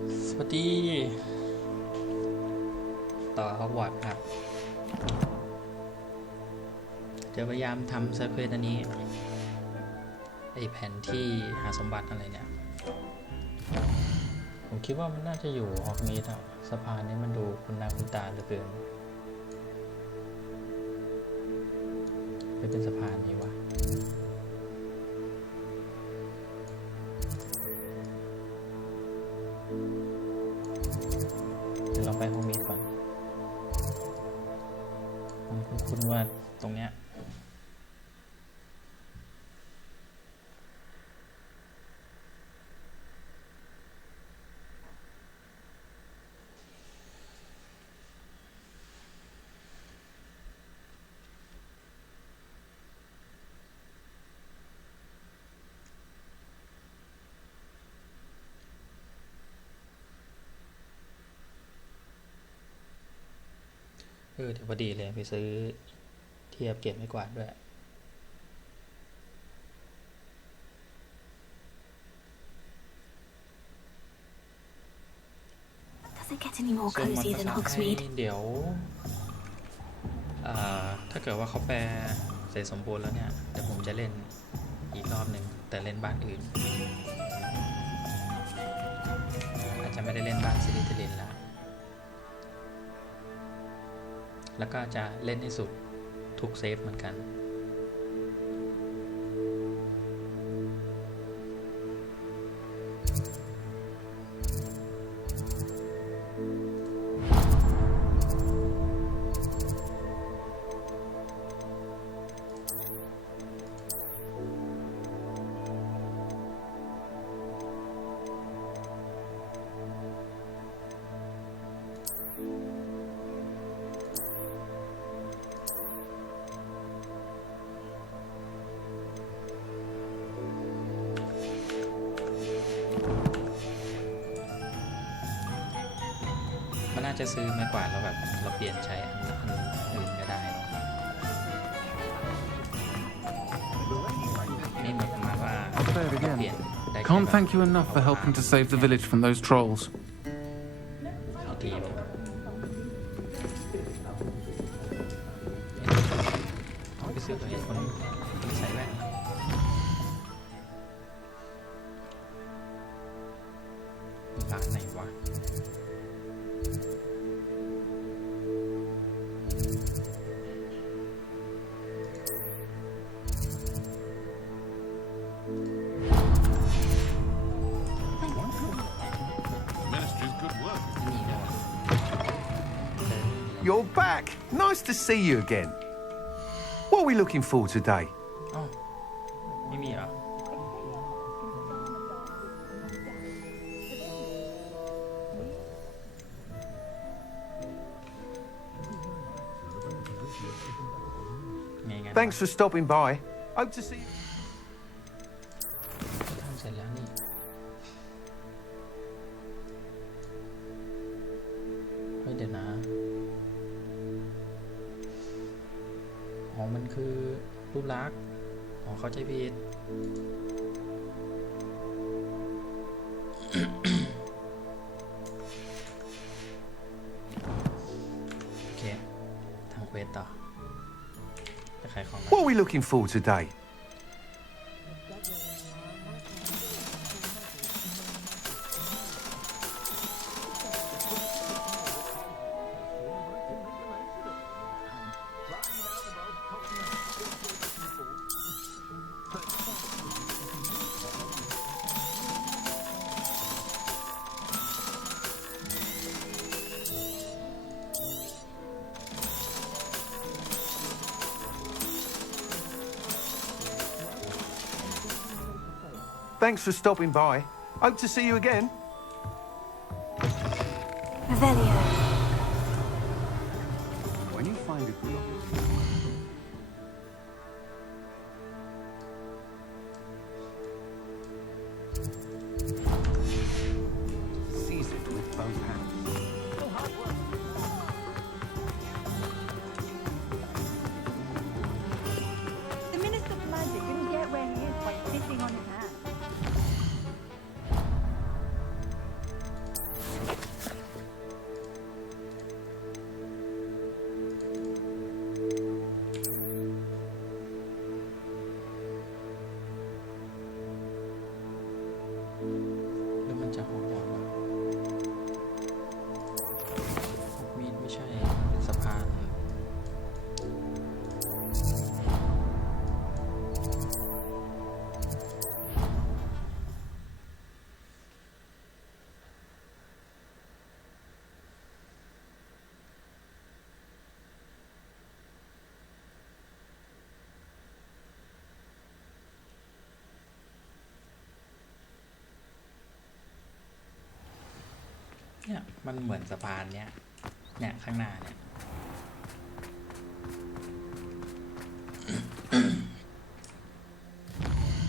สวัสดีต่อฮอกวอตส์ครับจะพยายามทำเซอร์เควสอันนี้ไอแผนที่หาสมบัติอะไรเนี่ยผมคิดว่ามันน่าจะอยู่ฮอกมีดอะสะพานนี้มันดูคุณหน้าคุณตาเหลือเกินไม่เป็นสะพานนี้วะเดี๋ยวเราไปห้องมีดก่อนคุณว่าตรงเนี้ยเดี๋ยวพอดีเลยไปซื้อเทียบเก็บไม่กวาดด้วยส่งมันภาษาไทยเดี๋ยวถ้าเกิดว่าเขาแปลเสร็จสมบูรณ์แล้วเนี่ยเดี๋ยวผมจะเล่นอีกรอบหนึ่งแต่เล่นบ้านอื่นอาจจะไม่ได้เล่นบ้านซิลิทิลินแล้วก็จะเล่นให้สุดทุกเซฟเหมือนกันมันน่าจะซื้อไม้กวาดแล้วแบบเราเปลี่ยนใช้อันอื่นก็ได้นี่มันประมาณว่าเราเปลี่ยนได้ Can't thank you enough for helping to save the village from those trolls. ทีมไปซื้อตัวเองคนใส่แว่นร้านไหนวะYou're back. Nice to see you again. What are we looking for today? อ๋อไม่มีเหรอThanks for stopping by. Hope to see you. ทำเสร็จแล้วนี่เฮ้ยเดี๋ยวนะอ๋อมันคือรูปลักษณ์อ๋อเข้าใจผิด โอเคทำเควสต่อจะขายของ What are we looking for today? Thanks for stopping by. Hope to see you again. Revelio. When you find a good seize it with both hands. The Minister of Magic didn't get where he is by sitting on his hands. จากฮอกวอตส์พกมีดไม่ใช่สะพานเนี่ยมันเหมือนสะพานเนี่ยข้างหน้าเนี่ย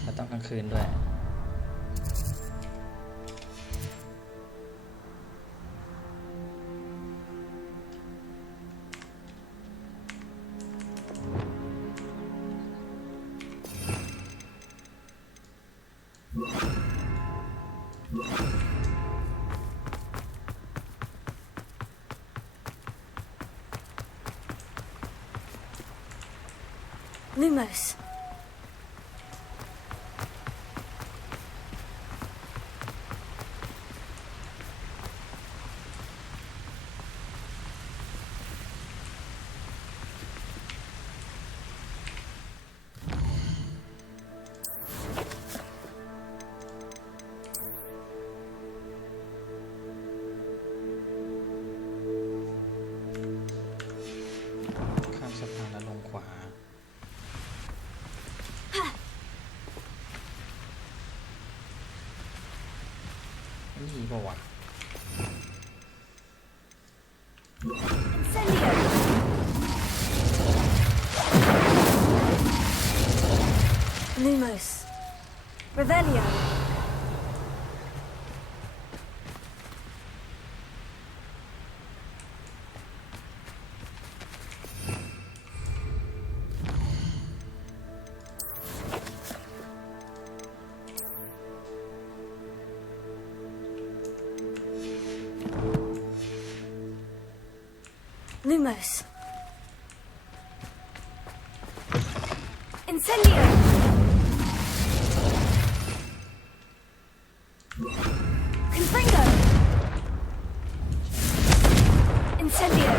แล้วต้องกลางคืนด้วย Lumos.ข้ามสะพานแล้วลงขวา นี่ป่าวะ Incendio. Lumos. Revelio. Lumos. Incendio. Confringo. Incendio.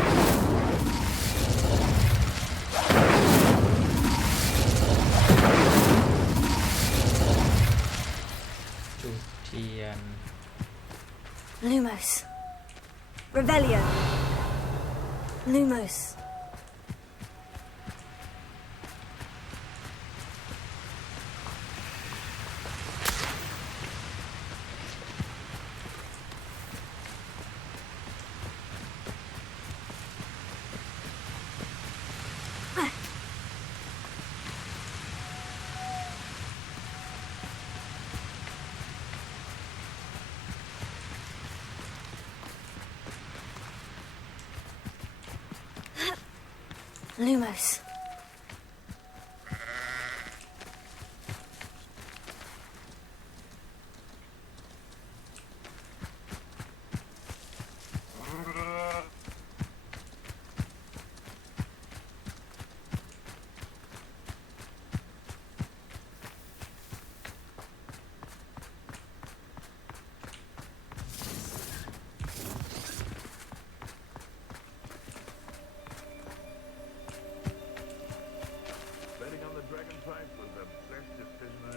Justian. Lumos. Revelio. Lumos. Lumos.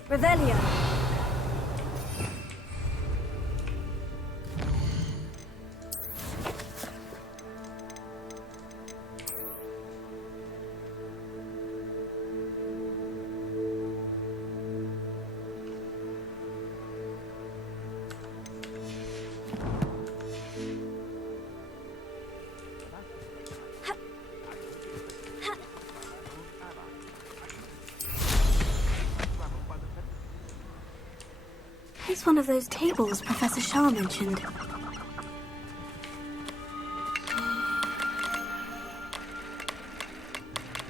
Revelio. It's one of those tables Professor Shah mentioned.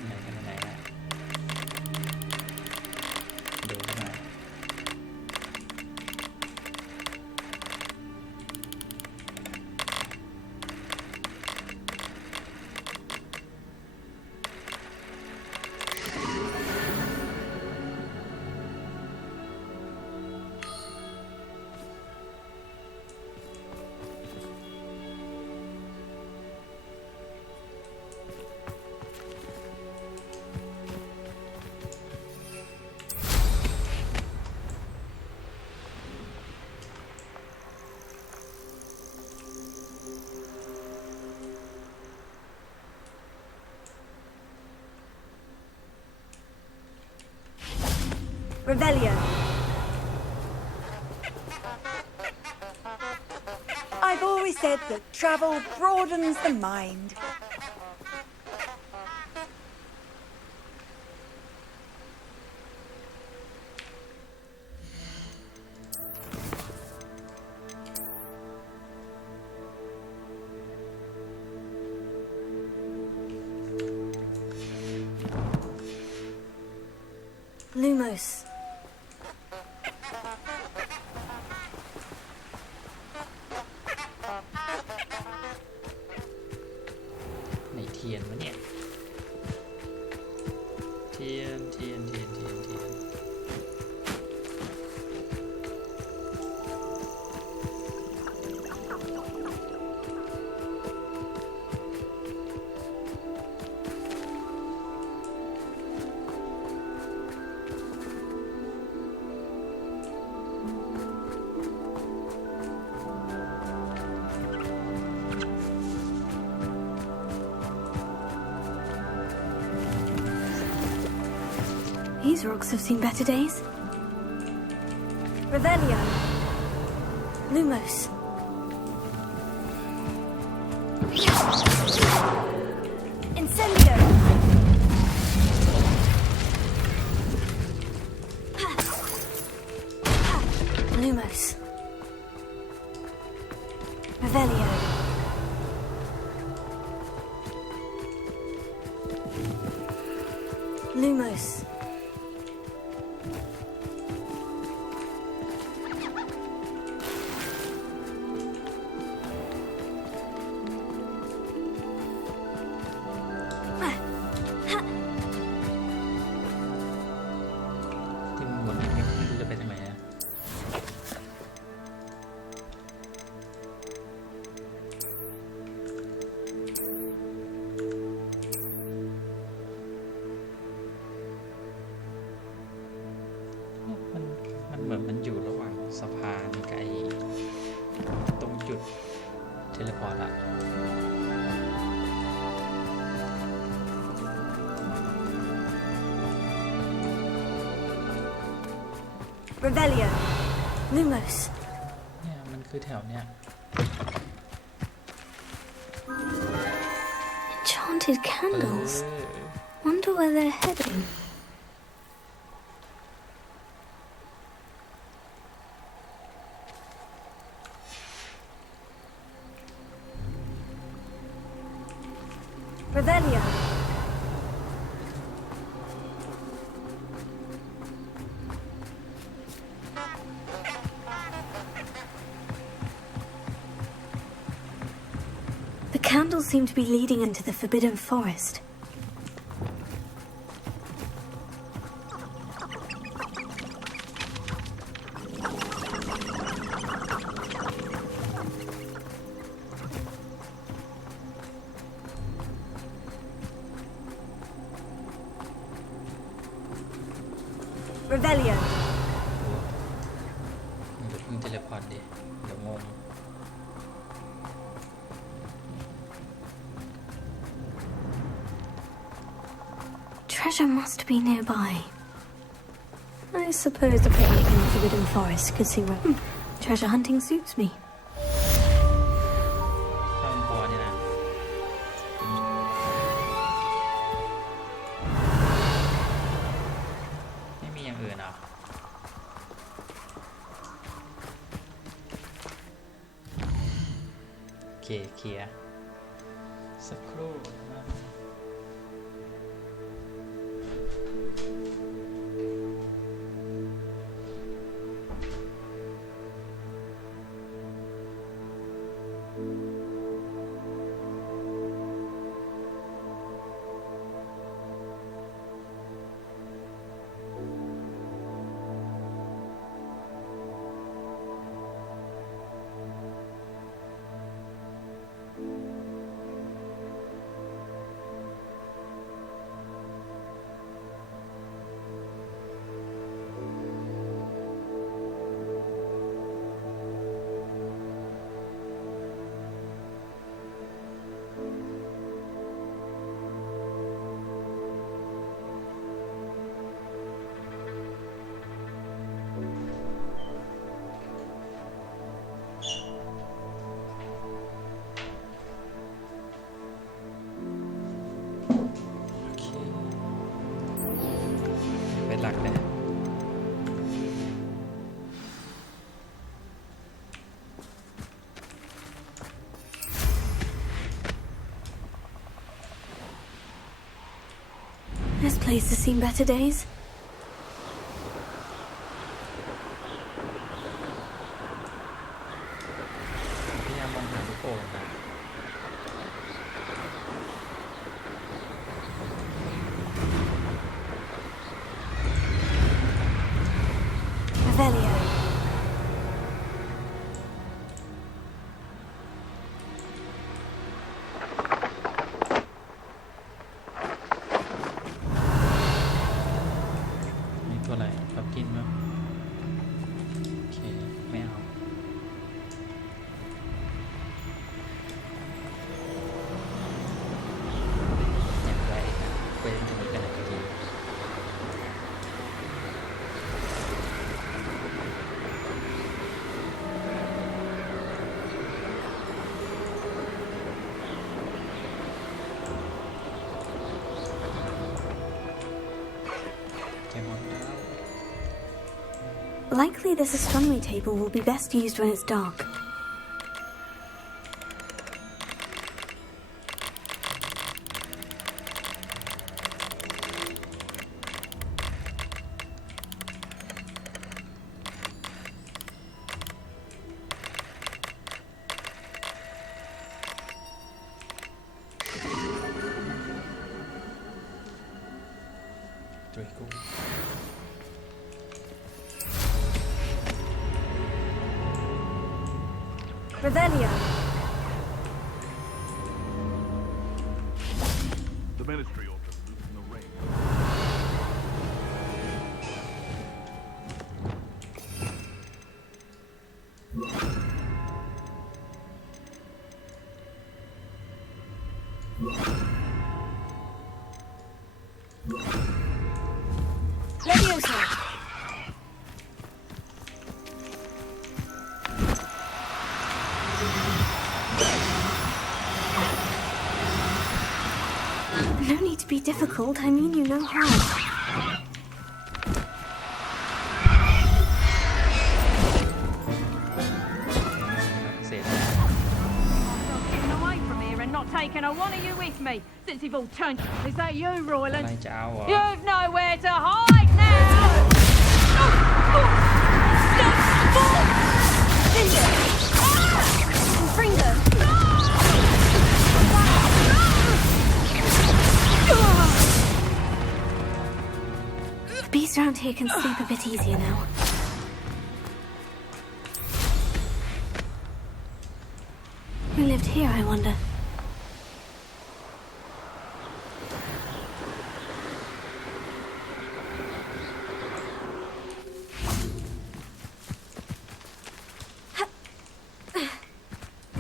ไหนกันไหนนะดูหน่อย Lumos. Revelio. I've always said that travel broadens the mind. Lumos.ในเทียนวะเนี่ย เทียน These rocks have seen better days. Revelio. Lumos. Incendio. Lumos. Revelio. Lumos.ที่มันหมุนไม่รู้จะไปทางไหนอะมันเหมือนมันอยู่ระหว่างสะพานกับไอ้ตรงจุดเทเลพอร์ตอะ Revelio. Lumos. เนี่ยมันคือแถวเนี้ย Enchanted เอ candles. อ Wonder where they're heading. Revelio. The candles seem to be leading into the Forbidden Forest. Revelio. เดี๋ยวเพิ่งเทเลพอร์ตดิเดี๋ยวงง Treasure must be nearby. I suppose the picnic in the Forbidden Forest could see where... Treasure hunting suits me. ถ้ามันพอเนี่ยนะไม่มีอย่างอื่นเหรอโอเคเคลียร์สักครู่นะ This place has seen better days. พยายามมองหาลูกโป่งนะ Revelio. มีตัวอะไรชอบกินมั้ยโอเค ไม่เอาเนี่ยอะไรนะเว้นตรงนี้กันหน่อยดีแกมอนแล้ว Likely this astronomy table will be best used when it's dark. Draco. Revelio. The ministry ought to loosen the reins. Leviosa. No need to be difficult. I mean you no harm. Getting away from here and not taking a one of you with me since you've all turned. Is that you, อะไร Royland? จะเอาเหรอ You've nowhere to hide now! Fringo. The beast around here can sleep a bit easier now. Who lived here, I wonder?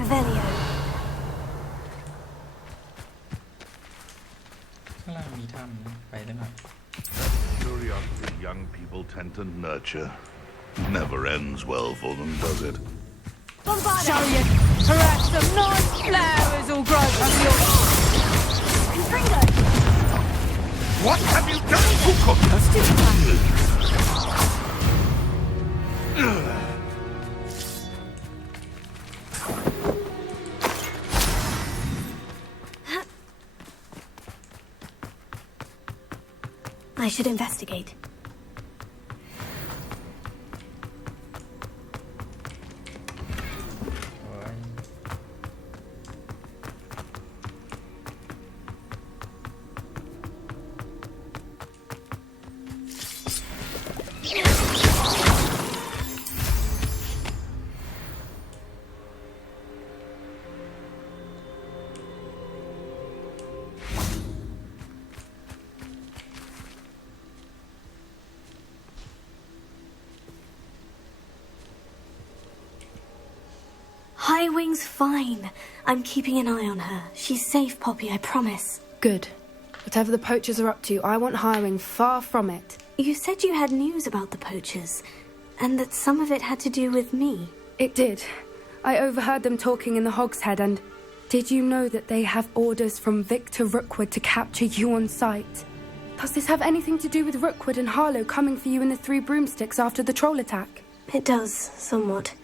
Revelio. ข้างล่างมีถ้ำไปได้ไหม Curiosity young people tend to nurture never ends well for them, does it? Show you. Perhaps some nice flowers will grow from your... Fringo. What have you done to cook? I should investigate. High Wing's fine. I'm keeping an eye on her. She's safe, Poppy, I promise. Good. Whatever the poachers are up to, I want Highwing far from it. You said you had news about the poachers, and that some of it had to do with me. It did. I overheard them talking in the Hogshead, and did you know that they have orders from Victor Rookwood to capture you on sight? Does this have anything to do with Rookwood and Harlow coming for you in the Three Broomsticks after the troll attack? It does, somewhat.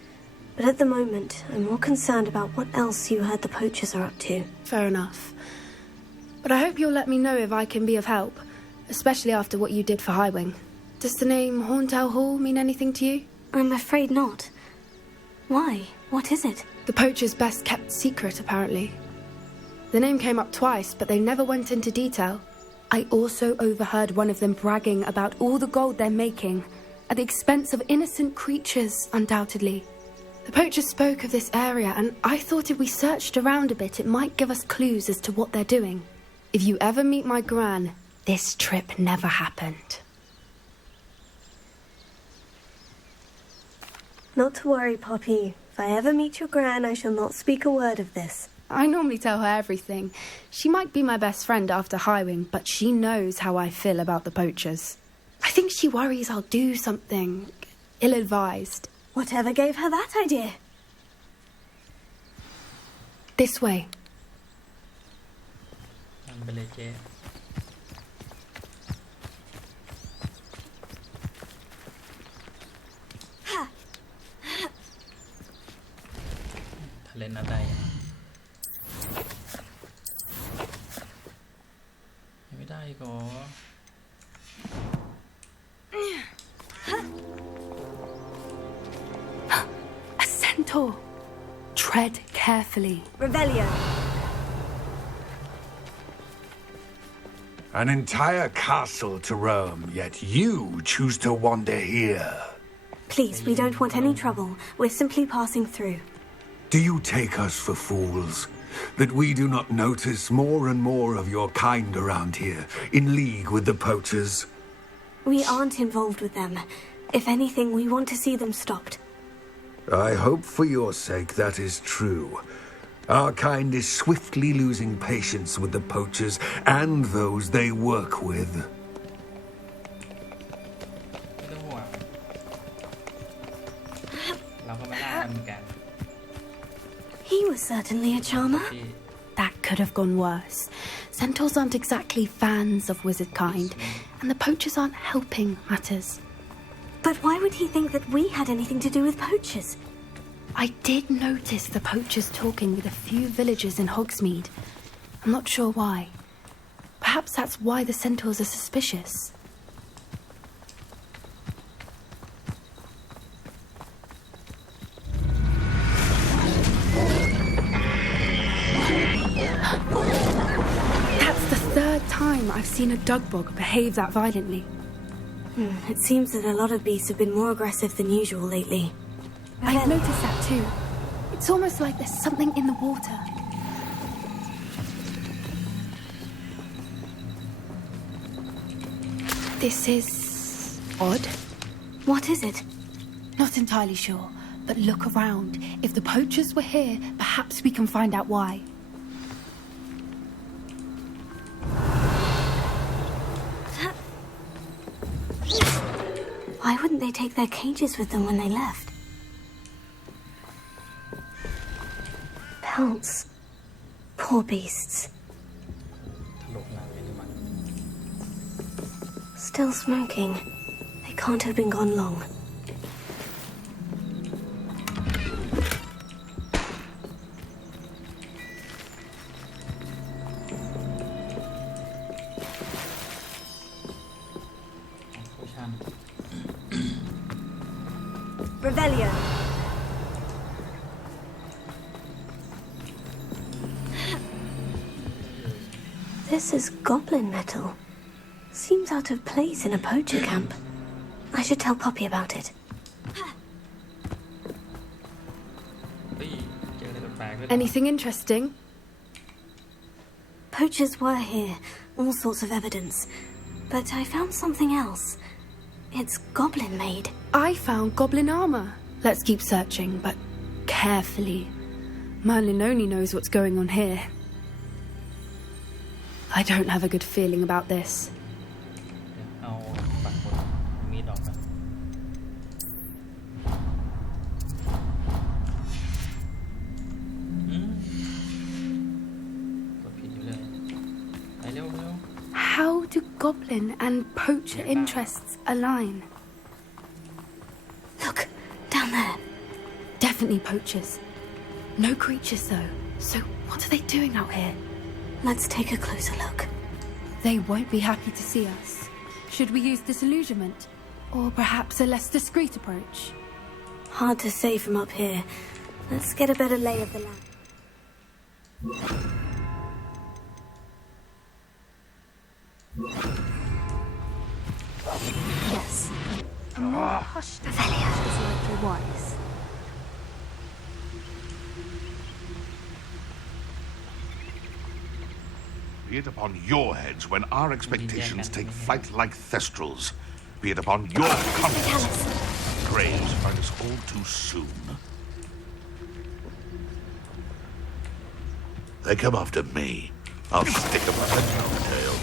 But at the moment, I'm more concerned about what else you heard the poachers are up to. Fair enough. But I hope you'll let me know if I can be of help, especially after what you did for Highwing. Does the name Horntail Hall mean anything to you? I'm afraid not. Why? What is it? The poacher's best kept secret, apparently. The name came up twice, but they never went into detail. I also overheard one of them bragging about all the gold they're making, at the expense of innocent creatures, undoubtedly. The poacher spoke of this area, and I thought if we searched around a bit, it might give us clues as to what they're doing. If you ever meet my gran, this trip never happened. Not to worry, Poppy. If I ever meet your gran, I shall not speak a word of this. I normally tell her everything. She might be my best friend after Highwing, but she knows how I feel about the poachers. I think she worries I'll do something ill-advised. Whatever gave her that idea? This way. ทำไปเลยเจ๊ทะเลนอะไรไม่ได้ก็ A centaur. Tread carefully. Revelio. An entire castle to roam, yet you choose to wander here. Please, we don't want any trouble. We're simply passing through. Do you take us for fools? That we do not notice more and more of your kind around here, in league with the poachers? We aren't involved with them. If anything, we want to see them stopped. I hope for your sake that is true. Our kind is swiftly losing patience with the poachers and those they work with. ไม่ต้องห่วงเราก็ไม่ล่ามันเหมือนกัน He was certainly a charmer. ที่ That could have gone worse. Centaurs aren't exactly fans of wizard kind, and the poachers aren't helping matters. But why would he think that we had anything to do with poachers? I did notice the poachers talking with a few villagers in Hogsmeade. I'm not sure why. Perhaps that's why the centaurs are suspicious. That's the third time I've seen a dugbog behave that violently. It seems that a lot of beasts have been more aggressive than usual lately. I've noticed that too. It's almost like there's something in the water. This is odd. What is it? Not entirely sure, but look around. If the poachers were here, perhaps we can find out why. Why wouldn't they take their cages with them when they left? Pelts. Poor beasts. ถลกหลังไปนี่มัน Still smoking. They can't have been gone long. Revelio. This is goblin metal. Seems out of place in a poacher camp. I should tell Poppy about it. เฮ้ยเจออะไรแปลกๆด้วย Anything interesting? Poachers were here, all sorts of evidence. But I found something else. It's goblin made. I found goblin armor. Let's keep searching, but carefully. Merlin only knows what's going on here. I don't have a good feeling about this. เอาปักหมดมีดออกมากดผิดอยู่เลยไปเร็ว How do goblin and poacher interests align? Look, down there. Definitely poachers. No creatures, though. So what are they doing out here? Let's take a closer look. They won't be happy to see us. Should we use disillusionment? Or perhaps a less discreet approach? Hard to say from up here. Let's get a better lay of the land. Yes. A more hushed approach is likely wise. Be it upon your heads when our expectations take flight like thestrals. Be it upon your conscience. Graves find us all too soon. They come after me. I'll stick them with a tail.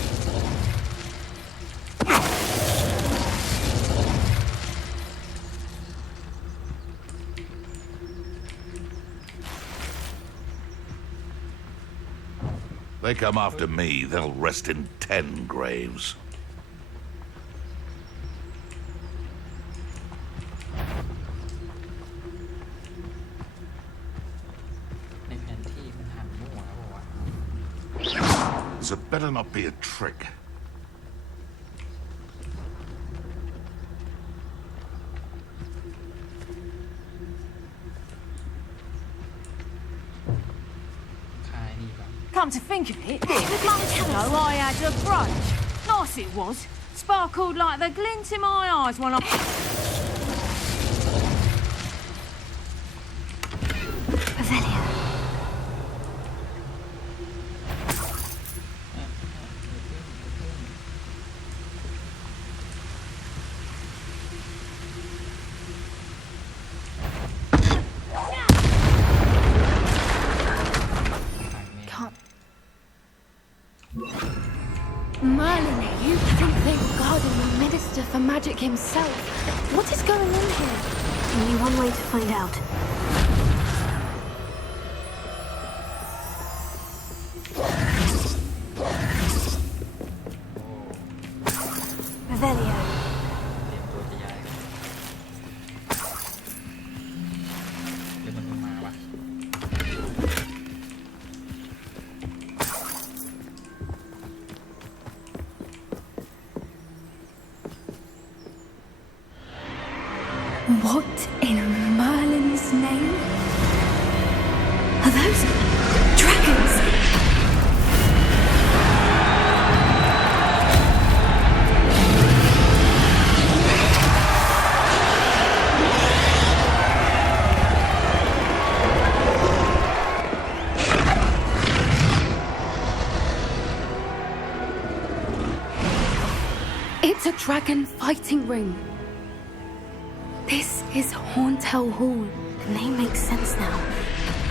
They come after me, they'll rest in 10 graves. ในแผนที่มันหันมั่วแล้วบอกว่า This had better not be a trick. Come to think of it, months ago I had a brooch. Nice it was. Sparkled like the glint in my eyes when I... Revelio. Merlin, you think they're guarding the Minister for Magic himself? What is going on here? Only one way to find out. Revelio. เตรียมตัวจะย้ายกันหรือมันเพิ่งมาวะ What in Merlin's name? Are those dragons? It's a dragon fighting ring. This is Hauntel Hall. The name makes sense now.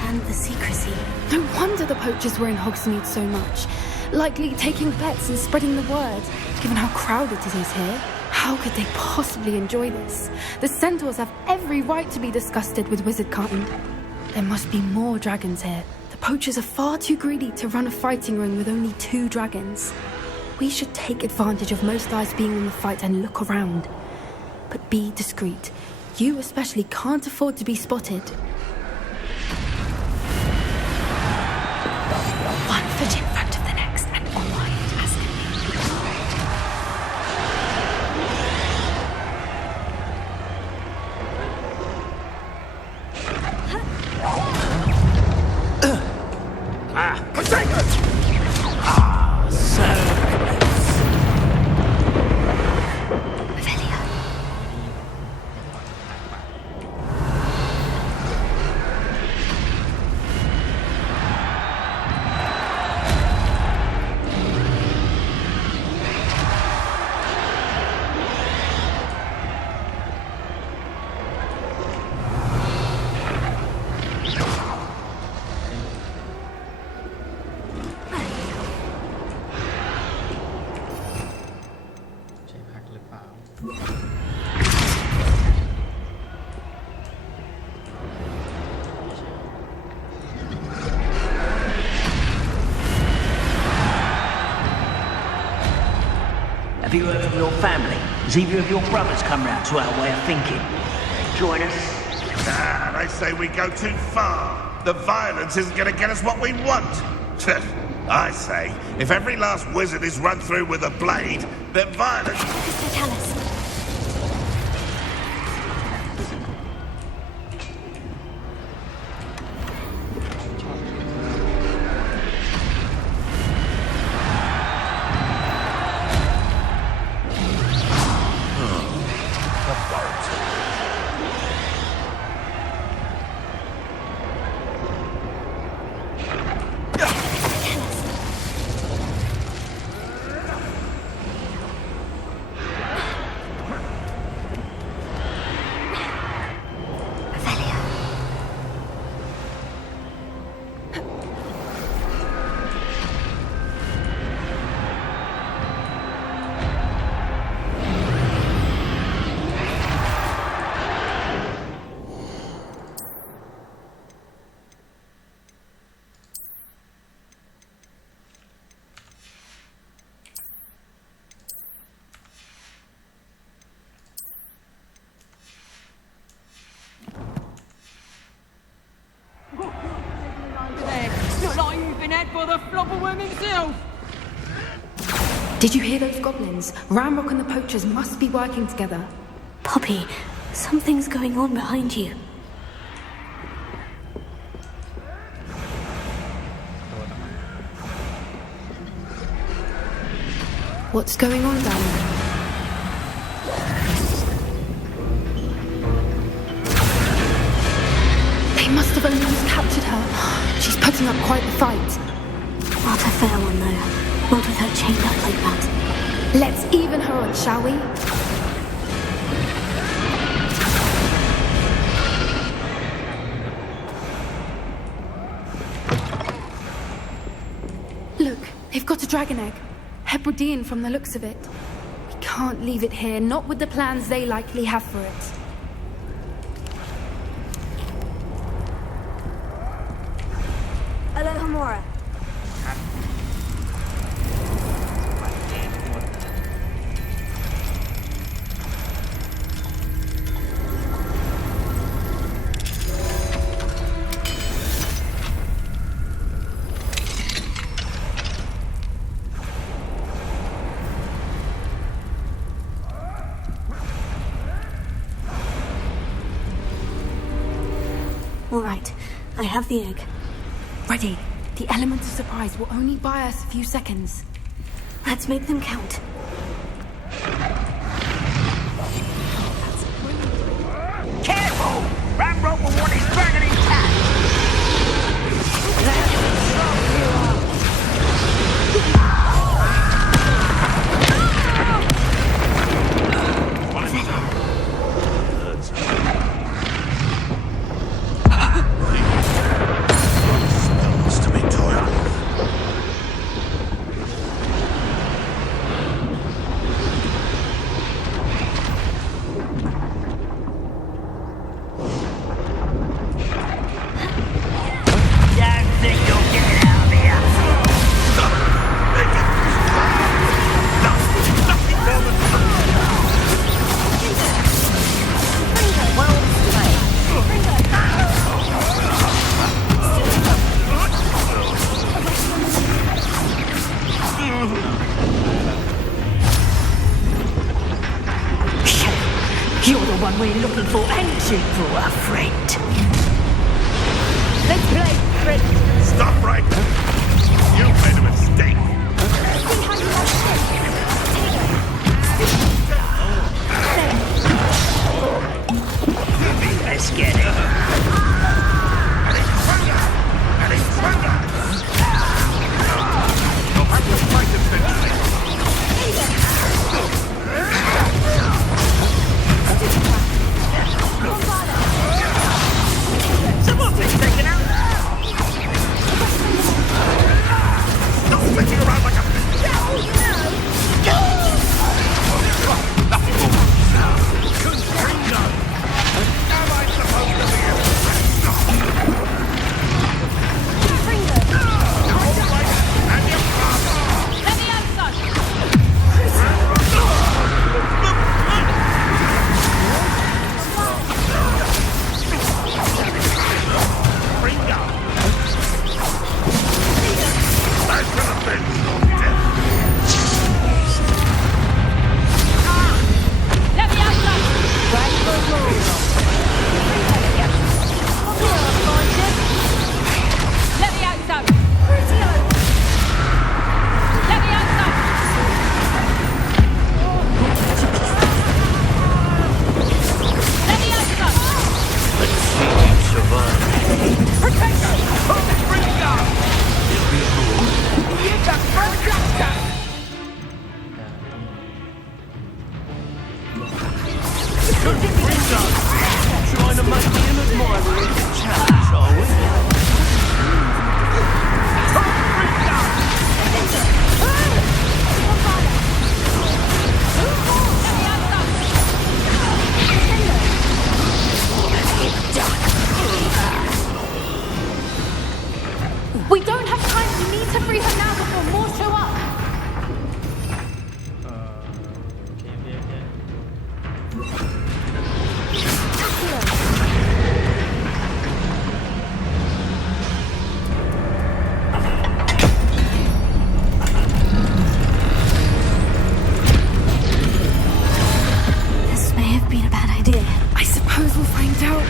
And the secrecy. No wonder the poachers were in Hogsmeade so much. Likely taking bets and spreading the word. Given how crowded it is here, how could they possibly enjoy this? The centaurs have every right to be disgusted with wizardkind. There must be more dragons here. The poachers are far too greedy to run a fighting ring with only 2 dragons. We should take advantage of most eyes being on the fight and look around. But be discreet. You especially can't afford to be spotted. One foot in front of the next and quiet as can Have you heard from your family? Has either of your brothers come round to our way of thinking? Join us? Nah, they say we go too far. The violence isn't going to get us what we want. I say, if every last wizard is run through with a blade, then violence... Mr. Tallis. Look like you've been had by the flopperworm himself. Did you hear those goblins? Ramrock and the poachers must be working together. Poppy, something's going on behind you. What's going on down there? They must have only just captured her. She's putting up quite the fight. Not a fair one, though. Not with her chained up like that. Let's even her on, shall we? Look, they've got a dragon egg. Hebridean from the looks of it. We can't leave it here, not with the plans they likely have for it. Hello, Hamora. All right, I have the egg. Ready. The element of surprise will only buy us a few seconds. Let's make them count. Careful! Ramrock will want his dragon intact! You're the one we're looking for, ain't you, for a friend? Let's play, friend. Stop right now. You made a mistake. Let's get it. You'll have to fight eventually. Someone's been taken out. Hurry her now before more show up! โอเคโอเคโอเค This may have been a bad idea. I suppose we'll find out.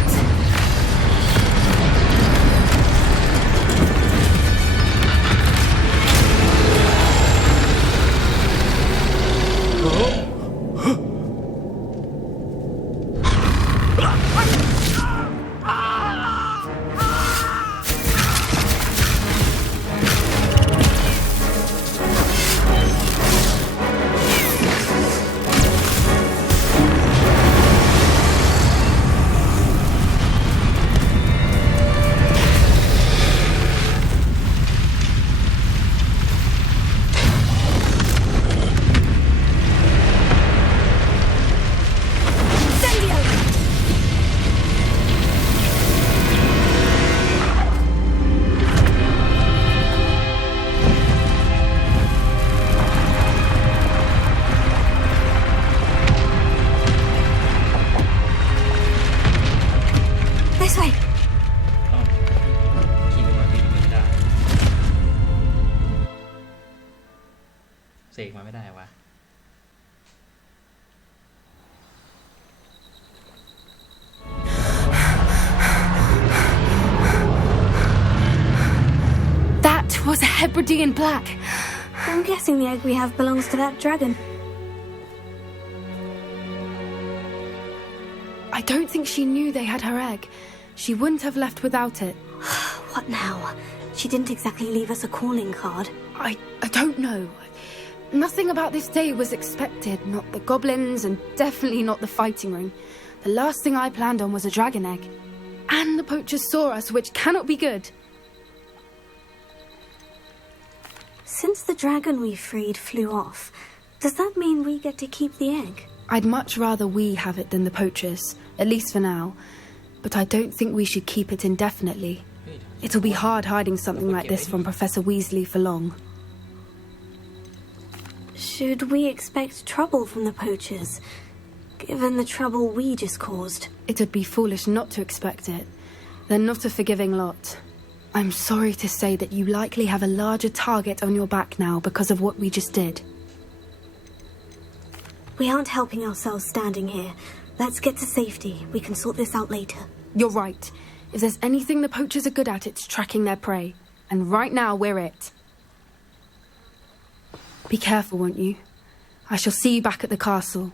This way. เอ้าขี่ไปก่อนที่ไม่ได้เสกมาไม่ได้วะ That was a Hebridean black. I'm guessing the egg we have belongs to that dragon. I don't think she knew they had her egg. She wouldn't have left without it. What now? She didn't exactly leave us a calling card. I don't know. Nothing about this day was expected. Not the goblins, and definitely not the fighting ring. The last thing I planned on was a dragon egg. And the poachers saw us, which cannot be good. Since the dragon we freed flew off, does that mean we get to keep the egg? I'd much rather we have it than the poachers, at least for now. But I don't think we should keep it indefinitely. It'll be hard hiding something like this from Professor Weasley for long. Should we expect trouble from the poachers, given the trouble we just caused? It'd be foolish not to expect it. They're not a forgiving lot. I'm sorry to say that you likely have a larger target on your back now because of what we just did. We aren't helping ourselves standing here. Let's get to safety. We can sort this out later. You're right. If there's anything the poachers are good at, it's tracking their prey. And right now, we're it. Be careful, won't you? I shall see you back at the castle.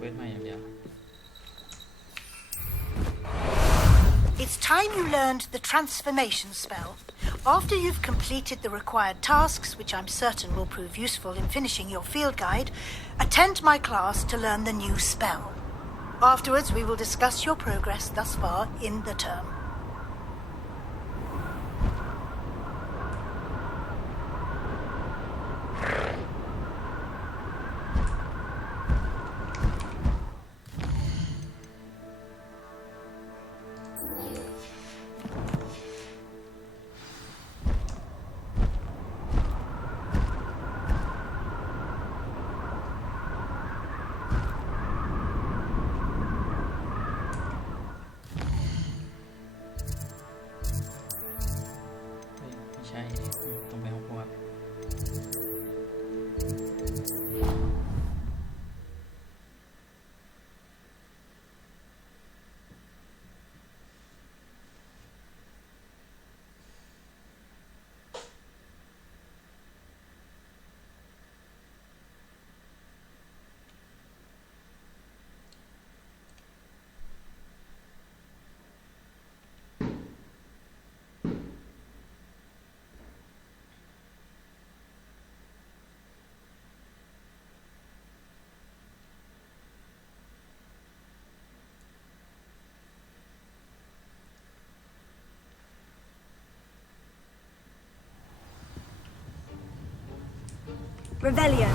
เวทใหม่อย่างเดียว It's time you learned the transformation spell. After you've completed the required tasks, which I'm certain will prove useful in finishing your field guide, attend my class to learn the new spell. Afterwards, we will discuss your progress thus far in the term.ไม่ใช่ต้องไปฮอกวอตส์Revelio.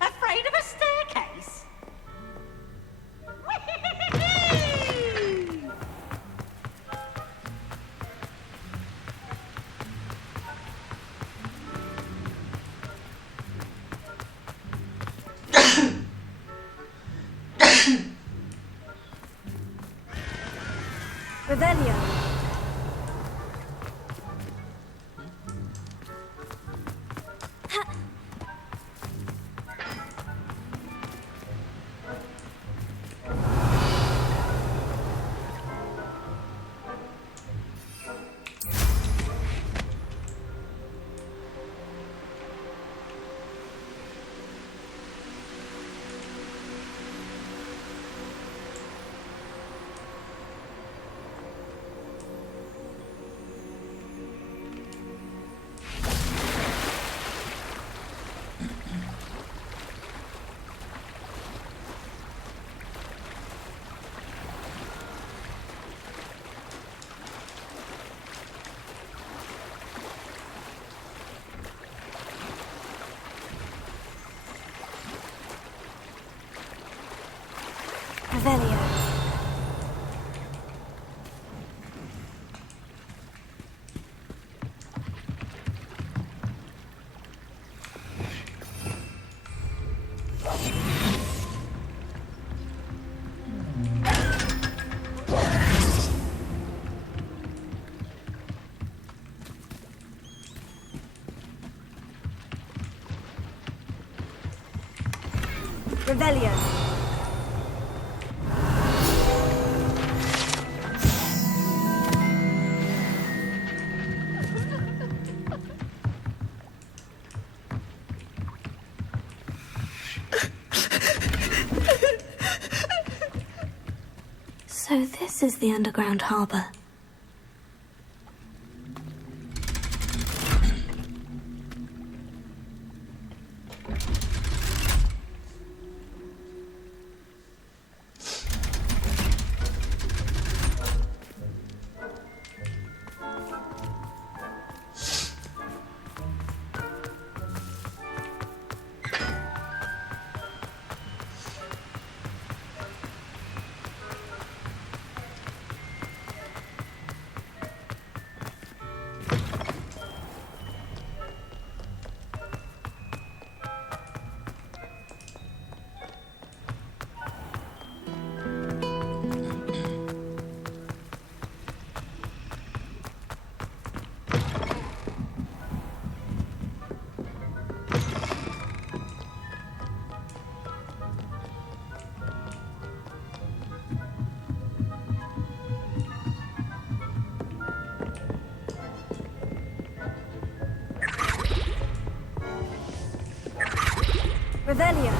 Afraid of a staircase? Revelio. Revelio. Revelio. So this is the underground harbour. Revelio.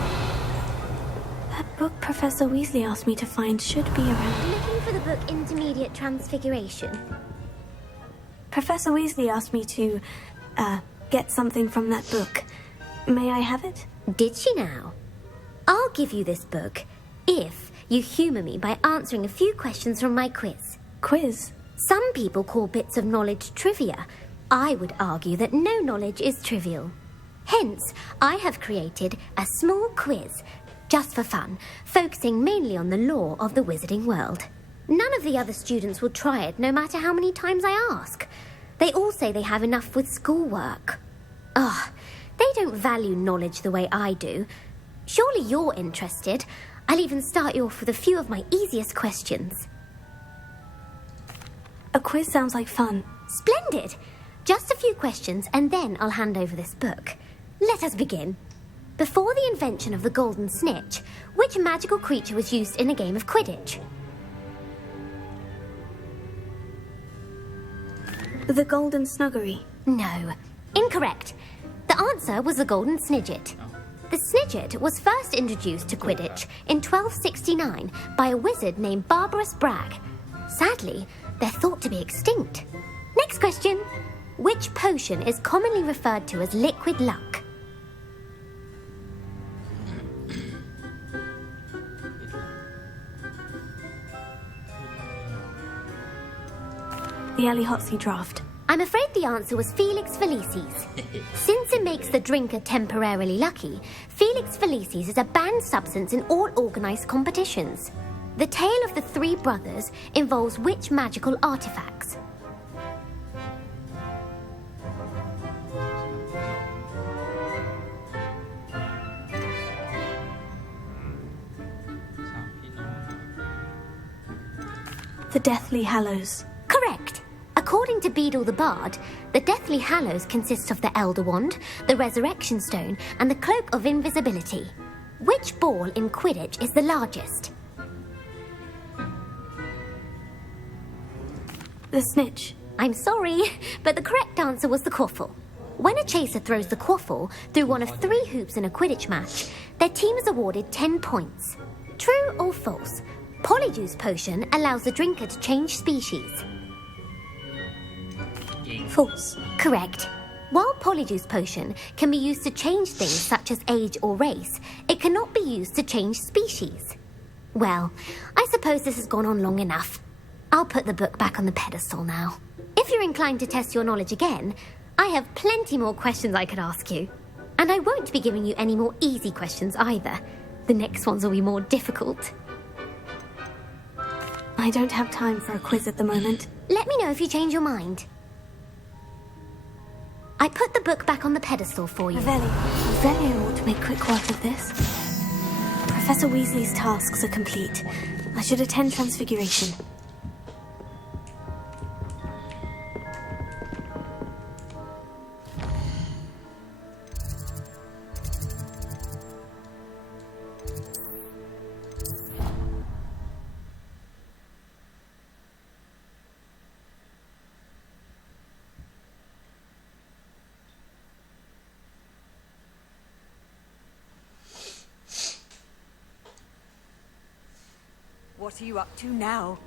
That book Professor Weasley asked me to find should be around. Looking for the book Intermediate Transfiguration. Professor Weasley asked me to, get something from that book. May I have it? Did she now? I'll give you this book if you humour me by answering a few questions from my quiz. Quiz? Some people call bits of knowledge trivia. I would argue that no knowledge is trivial. Hence, I have created a small quiz, just for fun, focusing mainly on the lore of the wizarding world. None of the other students will try it, no matter how many times I ask. They all say they have enough with schoolwork. Ugh, they don't value knowledge the way I do. Surely you're interested. I'll even start you off with a few of my easiest questions. A quiz sounds like fun. Splendid! Just a few questions and then I'll hand over this book. Let us begin. Before the invention of the golden snitch, which magical creature was used in a game of Quidditch? The Golden Snuggery. No. Incorrect. The answer was the Golden Snidget. The Snidget was first introduced to Quidditch in 1269 by a wizard named Barbarous Bragg. Sadly, they're thought to be extinct. Next question. Which potion is commonly referred to as liquid luck? The Alley-Hotsy draft. I'm afraid the answer was Felix Felicis. Since it makes the drinker temporarily lucky, Felix Felicis is a banned substance in all organised competitions. The tale of the three brothers involves which magical artifacts? The Deathly Hallows. Correct. According to Beedle the Bard, the Deathly Hallows consists of the Elder Wand, the Resurrection Stone, and the Cloak of Invisibility. Which ball in Quidditch is the largest? The Snitch. I'm sorry, but the correct answer was the Quaffle. When a chaser throws the Quaffle through one of 3 hoops in a Quidditch match, their team is awarded 10 points. True or false? Polyjuice Potion allows the drinker to change species. False. Correct. While Polyjuice Potion can be used to change things such as age or race, it cannot be used to change species. Well, I suppose this has gone on long enough. I'll put the book back on the pedestal now. If you're inclined to test your knowledge again, I have plenty more questions I could ask you. And I won't be giving you any more easy questions either. The next ones will be more difficult. I don't have time for a quiz at the moment. Let me know if you change your mind. I put the book back on the pedestal for you. Revelio ought to make quick work of this. Professor Weasley's tasks are complete. I should attend Transfiguration. What are you up to now?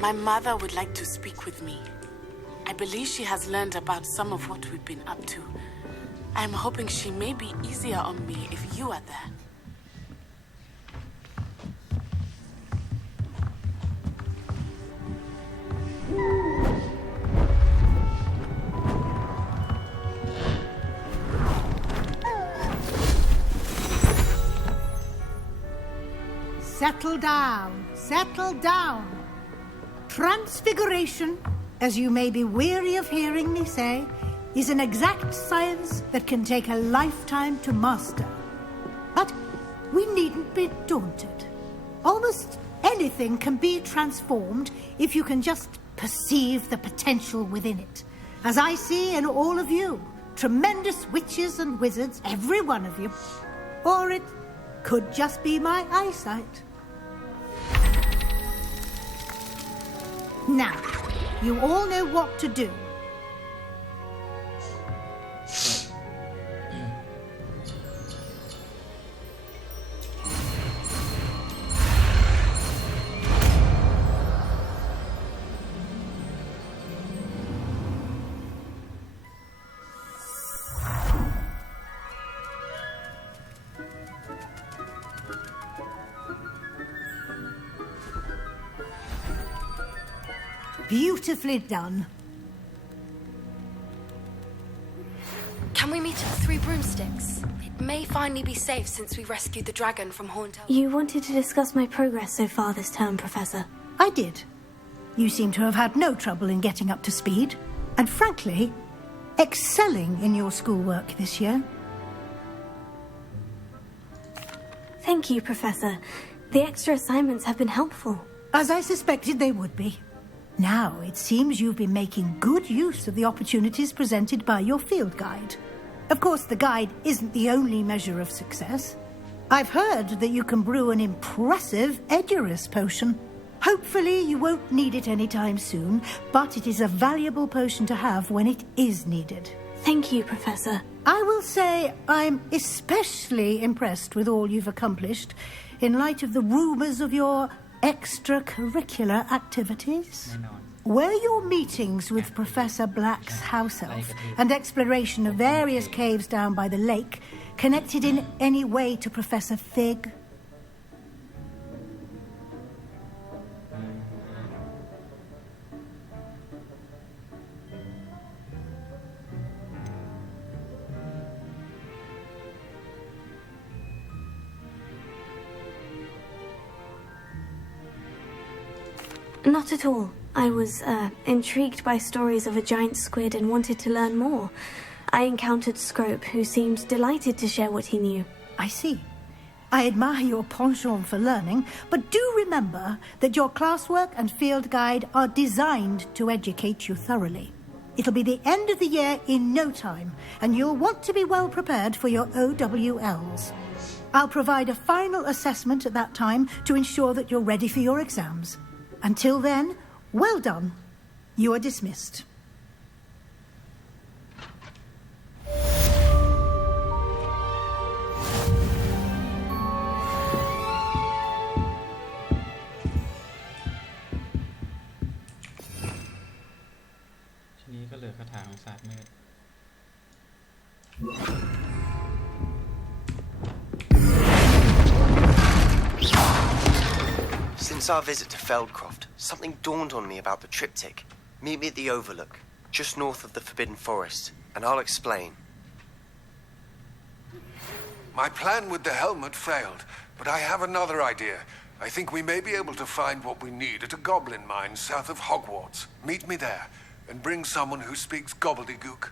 My mother would like to speak with me. I believe she has learned about some of what we've been up to. I'm hoping she may be easier on me if you are there. Settle down, settle down. Transfiguration, as you may be weary of hearing me say, is an exact science that can take a lifetime to master. But we needn't be daunted. Almost anything can be transformed if you can just perceive the potential within it, as I see in all of you. tremendous witches and wizards, every one of you. Or it could just be my eyesight. Now, you all know what to do. Beautifully done. Can we meet at the Three Broomsticks? It may finally be safe since we rescued the dragon from Horntail. You wanted to discuss my progress so far this term, Professor. I did. You seem to have had no trouble in getting up to speed, and frankly, excelling in your schoolwork this year. Thank you, Professor. The extra assignments have been helpful. As I suspected they would be. Now, it seems you've been making good use of the opportunities presented by your field guide. Of course, the guide isn't the only measure of success. I've heard that you can brew an impressive Edurus potion. Hopefully, you won't need it anytime soon, but it is a valuable potion to have when it is needed. Thank you, Professor. I will say I'm especially impressed with all you've accomplished in light of the rumours of your extracurricular activities. Were your meetings with Professor Black's house elf and exploration of various caves down by the lake connected in any way to Professor Fig? Not at all. I was, intrigued by stories of a giant squid and wanted to learn more. I encountered Scrope, who seemed delighted to share what he knew. I see. I admire your penchant for learning, but do remember that your classwork and field guide are designed to educate you thoroughly. It'll be the end of the year in no time, and you'll want to be well prepared for your OWLs. I'll provide a final assessment at that time to ensure that you're ready for your exams. Until then, well done. You are dismissed. Since our visit to Feldcroft, something dawned on me about the triptych. Meet me at the Overlook, just north of the Forbidden Forest, and I'll explain. My plan with the helmet failed, but I have another idea. I think we may be able to find what we need at a goblin mine south of Hogwarts. Meet me there, and bring someone who speaks gobbledygook.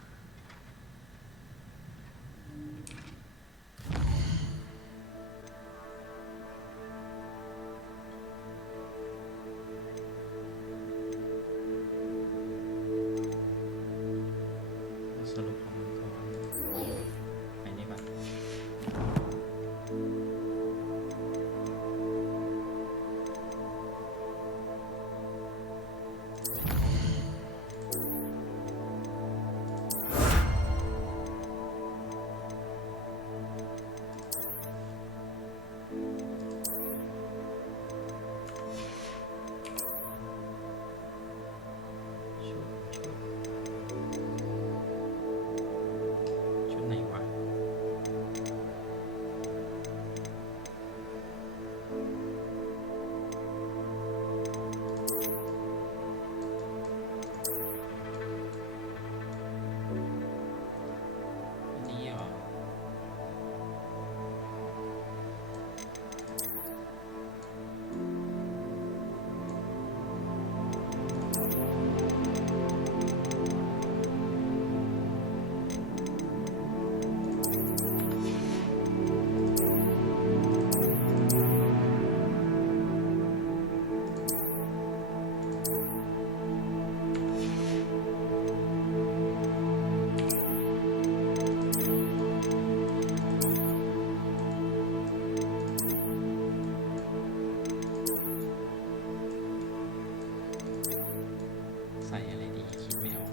ใส่อะไรดีคิดไม่ออก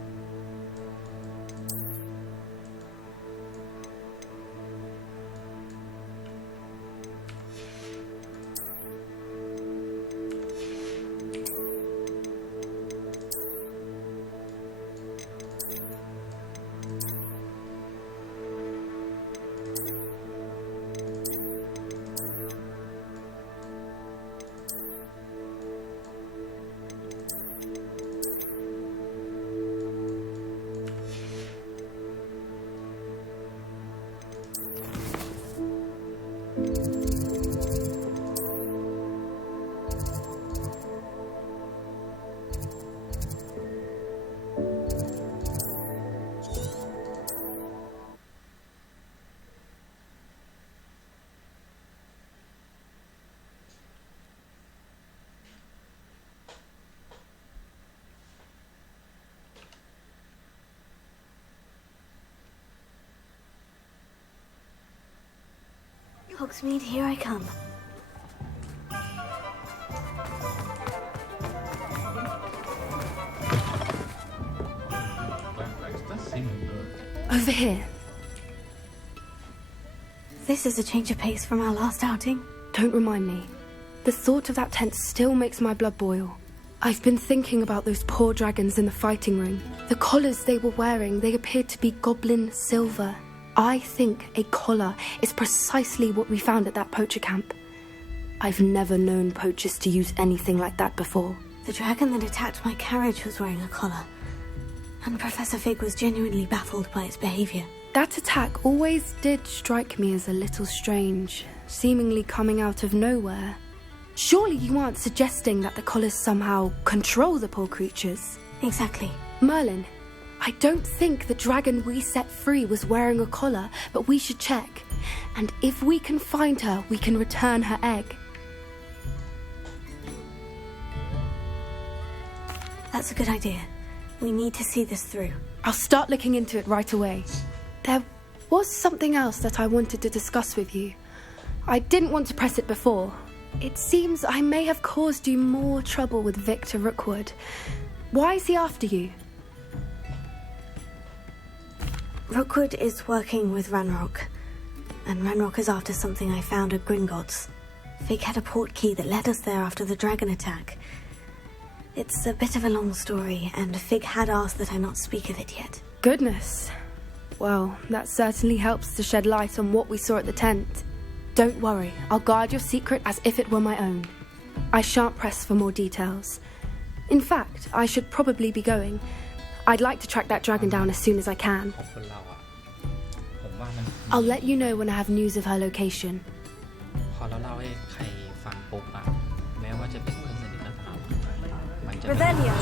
Hogsmeade, here I come. Over here. This is a change of pace from our last outing. Don't remind me. The thought of that tent still makes my blood boil. I've been thinking about those poor dragons in the fighting ring. The collars they were wearing, they appeared to be goblin silver. I think a collar is precisely what we found at that poacher camp. I've never known poachers to use anything like that before. The dragon that attacked my carriage was wearing a collar. And Professor Fig was genuinely baffled by its behavior. That attack always did strike me as a little strange, seemingly coming out of nowhere. Surely you aren't suggesting that the collars somehow control the poor creatures? Exactly. Merlin, I don't think the dragon we set free was wearing a collar, but we should check. And if we can find her, we can return her egg. That's a good idea. We need to see this through. I'll start looking into it right away. There was something else that I wanted to discuss with you. I didn't want to press it before. It seems I may have caused you more trouble with Victor Rookwood. Why is he after you? Rookwood is working with Ranrock, and Ranrock is after something I found at Gringotts. Fig had a port key that led us there after the dragon attack. It's a bit of a long story, and Fig had asked that I not speak of it yet. Goodness. Well, that certainly helps to shed light on what we saw at the tent. Don't worry, I'll guard your secret as if it were my own. I shan't press for more details. In fact, I should probably be going. I'd like to track that dragon down as soon as I can. I'll let you know when I have news of her location. พอเราเล่าให้ใครฟังปุ๊บอะแม้ว่าจะเป็นเพื่อนสนิทก็ตามมันจะ Revelio.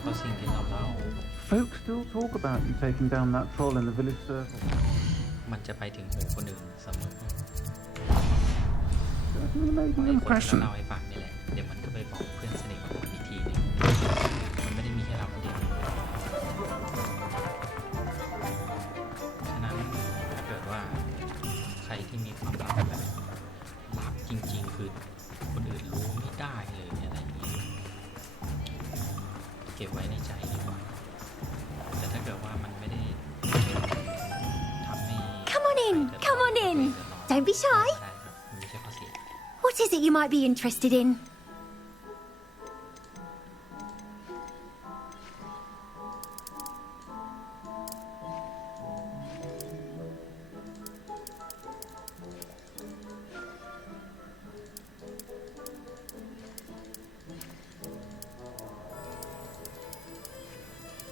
เพราะสิ่งที่เราเล่า Folks still talk about you taking down that troll in the village circle. มันจะไปถึงหูคนอื่นเสมอ Certainly made ไอ้ an คนที่ impression. เล่าให้ฟังนี่แหละเดี๋ยวมันก็ไปบอกเพื่อนสนิทของมันอีกทีหนึงมันไม่ได้มีแค่เราคนเดียวฉะนั้นถ้าเกิดว่าใครที่มีความลับแบบลับจริงๆคือคนอื่นรู้ไม่ได้เลยอะไรอย่างนี้เก็บไว้ในใจดีกว่าแต่ถ้าเกิดว่ามันไม่ได้ทำให้ Come on in, come on in. Don't be shy. มันไม่ใช่ข้อเสีย What is it you might be interested in?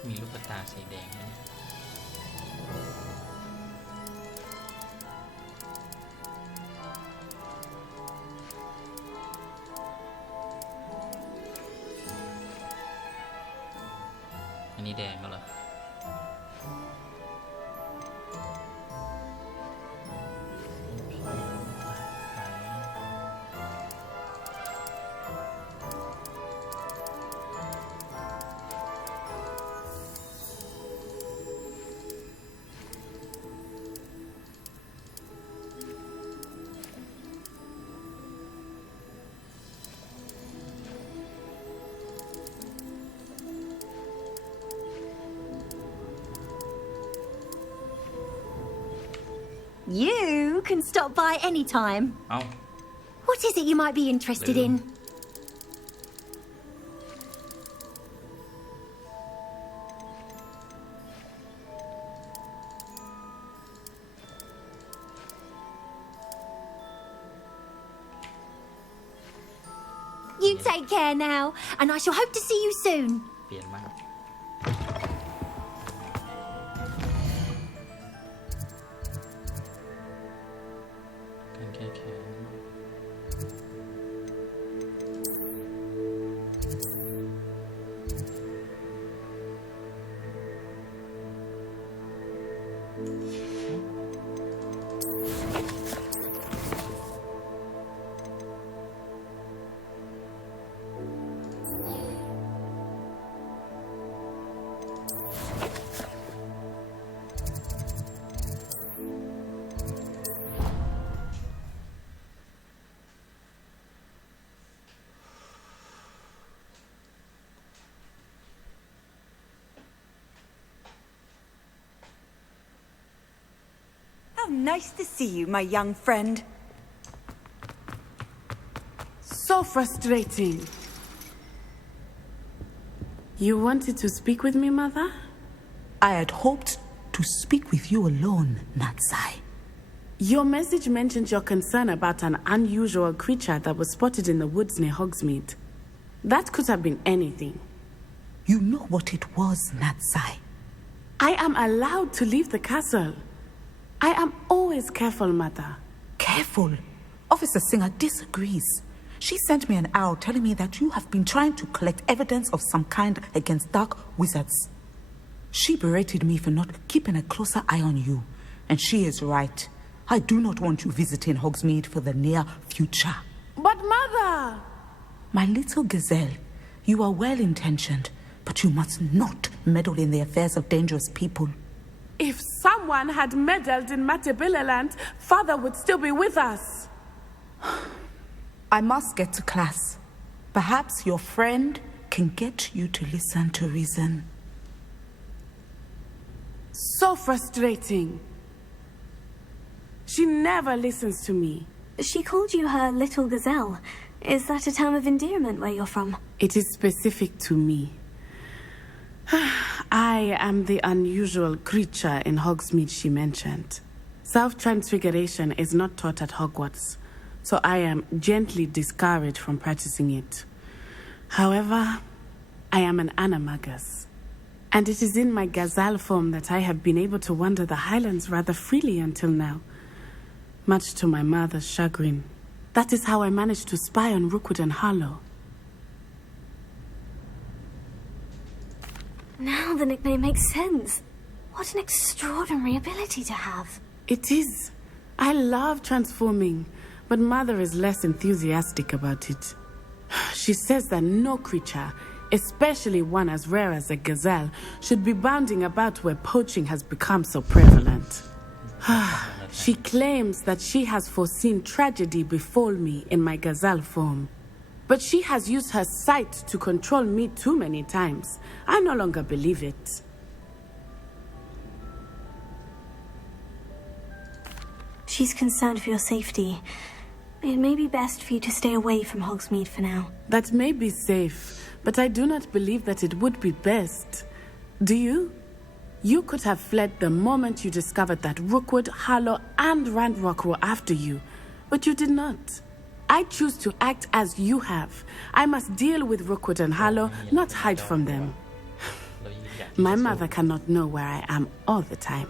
มีลูกตาสีแดงไหมเนี่ยอันนี้แดงก็เหรอ You can stop by any time. เอ้า What is it you might be interested in? You take care now, and I shall hope to see you soon. เปลี่ยนมากการแก้แค้น How nice to see you, my young friend. So frustrating. You wanted to speak with me, Mother? I had hoped to speak with you alone, Natsai. Your message mentioned your concern about an unusual creature that was spotted in the woods near Hogsmeade. That could have been anything. You know what it was, Natsai. I am allowed to leave the castle. I am always careful, Mother. Careful? Officer Singer disagrees. She sent me an arrow telling me that you have been trying to collect evidence of some kind against dark wizards. She berated me for not keeping a closer eye on you. And she is right. I do not want you visiting Hogsmeade for the near future. But Mother! My little gazelle, you are well-intentioned, but you must not meddle in the affairs of dangerous people. If someone had meddled in Matabeleland, Father would still be with us. I must get to class. Perhaps your friend can get you to listen to reason. So frustrating. She never listens to me. She called you her little gazelle. Is that a term of endearment where you're from? It is specific to me. I am the unusual creature in Hogsmeade she mentioned. Self-transfiguration is not taught at Hogwarts, so I am gently discouraged from practicing it. However, I am an animagus, and it is in my gazelle form that I have been able to wander the Highlands rather freely until now, much to my mother's chagrin. That is how I managed to spy on Rookwood and Harlow. Now the nickname makes sense. What an extraordinary ability to have. It is. I love transforming, but Mother is less enthusiastic about it. She says that no creature, especially one as rare as a gazelle, should be bounding about where poaching has become so prevalent. She claims that she has foreseen tragedy befall me in my gazelle form. But she has used her sight to control me too many times. I no longer believe it. She's concerned for your safety. It may be best for you to stay away from Hogsmeade for now. That may be safe, but I do not believe that it would be best. Do you? You could have fled the moment you discovered that Rookwood, Harlow, and Ranrock were after you, but you did not. I choose to act as you have. I must deal with Rookwood and Harlow, not hide from them. My mother cannot know where I am all the time.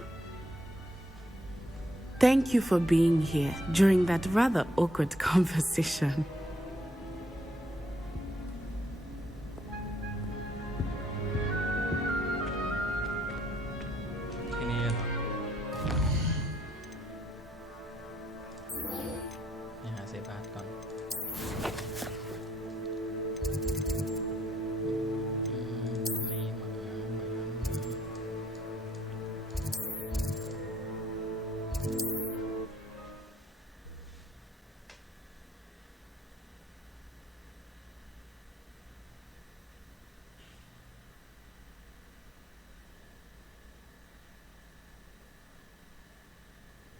Thank you for being here during that rather awkward conversation.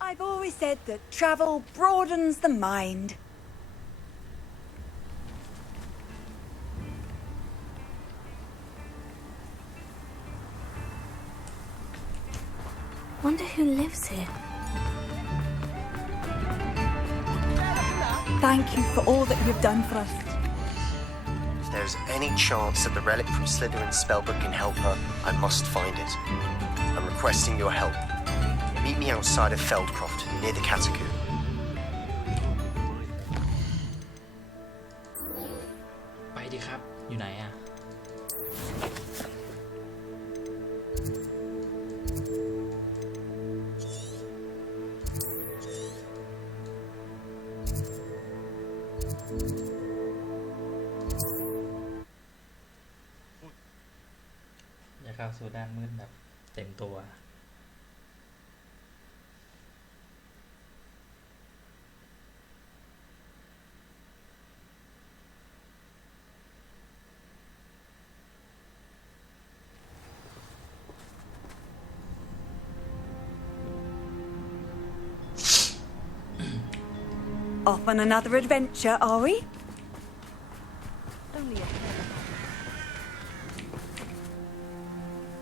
I've always said that travel broadens the mind. Wonder who lives here. Thank you for all that you've done for us. If there's any chance that the relic from Slytherin's spellbook can help her, I must find it. I'm requesting your help. Meet me outside of Feldcroft, near the catacomb. ไปดิครับ อยู่ไหนอะอย่าเข้าสู่ด้านมืดแบบเต็มตัว Off on another adventure, are we?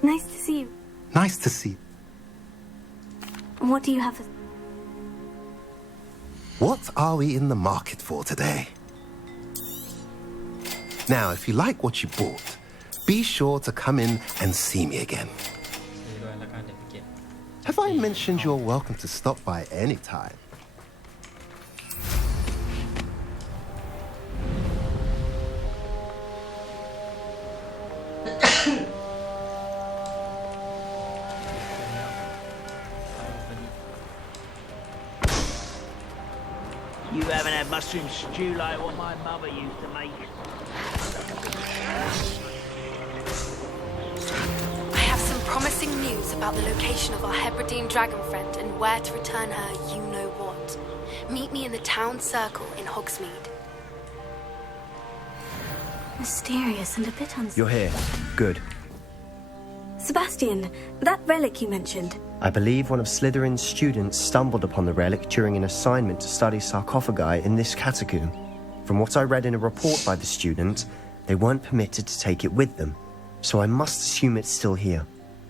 Nice to see you. Nice to see you. What do you have? What are we in the market for today? Now, if you like what you bought, be sure to come in and see me again. Have I mentioned you're welcome to stop by any time? You haven't had mushroom stew like what my mother used to make. I have some promising news about the location of our Hebridean dragon friend and where to return her you-know-what. Meet me in the town circle in Hogsmeade. Mysterious and a bit uncertain. You're here. Good. Sebastian, that relic you mentioned. I believe one of Slytherin's students stumbled upon the relic during an assignment to study sarcophagi in this catacomb. From what I read in a report by the student, they weren't permitted to take it with them, so I must assume it's still here.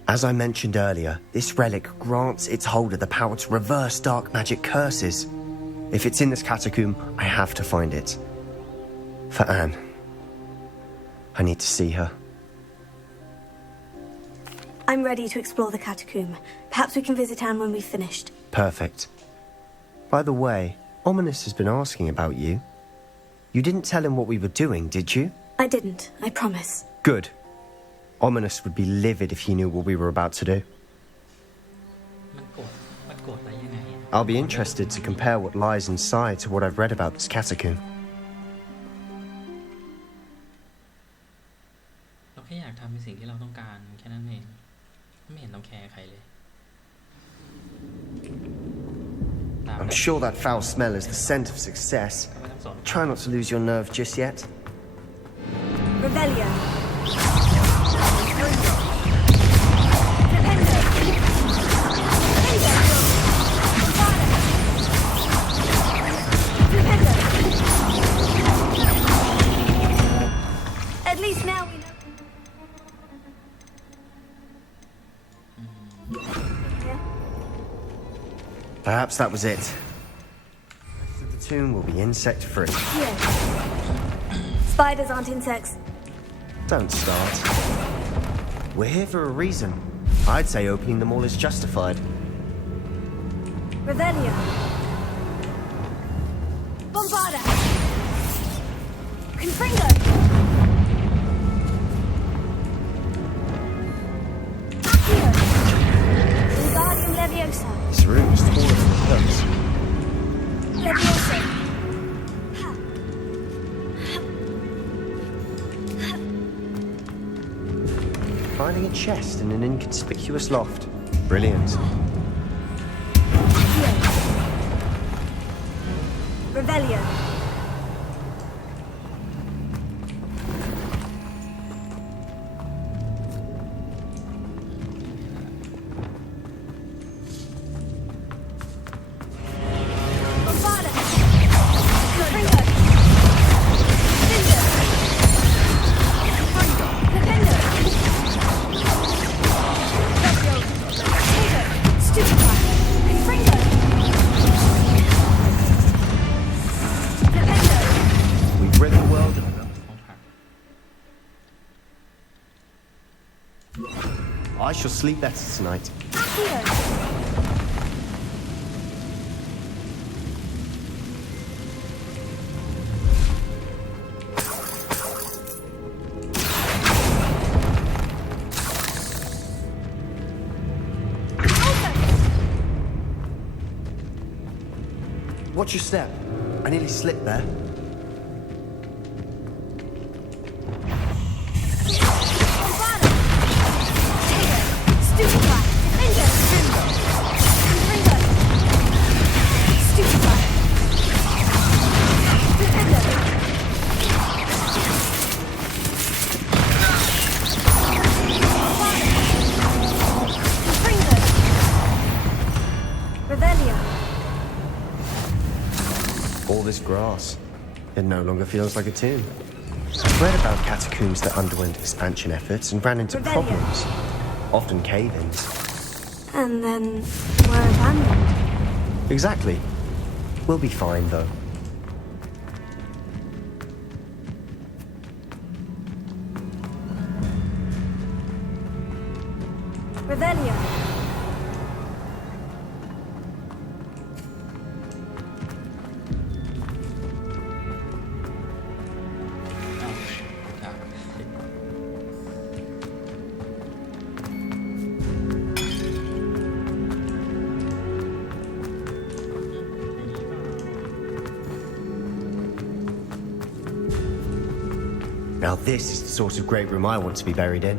As I mentioned earlier, this relic grants its holder the power to reverse dark magic curses. If it's in this catacomb, I have to find it. For Anne. I need to see her. I'm ready to explore the catacomb. Perhaps we can visit Anne when we've finished. Perfect. By the way, Ominous has been asking about you. You didn't tell him what we were doing, did you? I didn't, I promise. Good. Ominous would be livid if he knew what we were about to do. I'll be interested to compare what lies inside to what I've read about this catacomb. เราแค่อยากทำในสิ่งที่เราต้องการแค่นั้นเองไม่เห็นต้องแคร์ใครเลย I'm sure that foul smell is the scent of success. Try not to lose your nerve just yet. Rebellion. At least now we know. Perhaps that was it. The tomb will be insect-free. Here. Spiders aren't insects. Don't start. We're here for a reason. I'd say opening them all is justified. Revelio. Bombarda. Confringo. Accio. Wingardium Leviosa. This room is full of hooks. Leviosa. Finding a chest in an inconspicuous loft. Brilliant. Revelio. I shall sleep better tonight. Watch your step. I nearly slipped there. All this grass. It no longer feels like a tomb. I've read about catacombs that underwent expansion efforts and ran into problems. Often cave-ins. And then were abandoned. Exactly. We'll be fine, though. Revelio. Now this is the sort of great room I want to be buried in.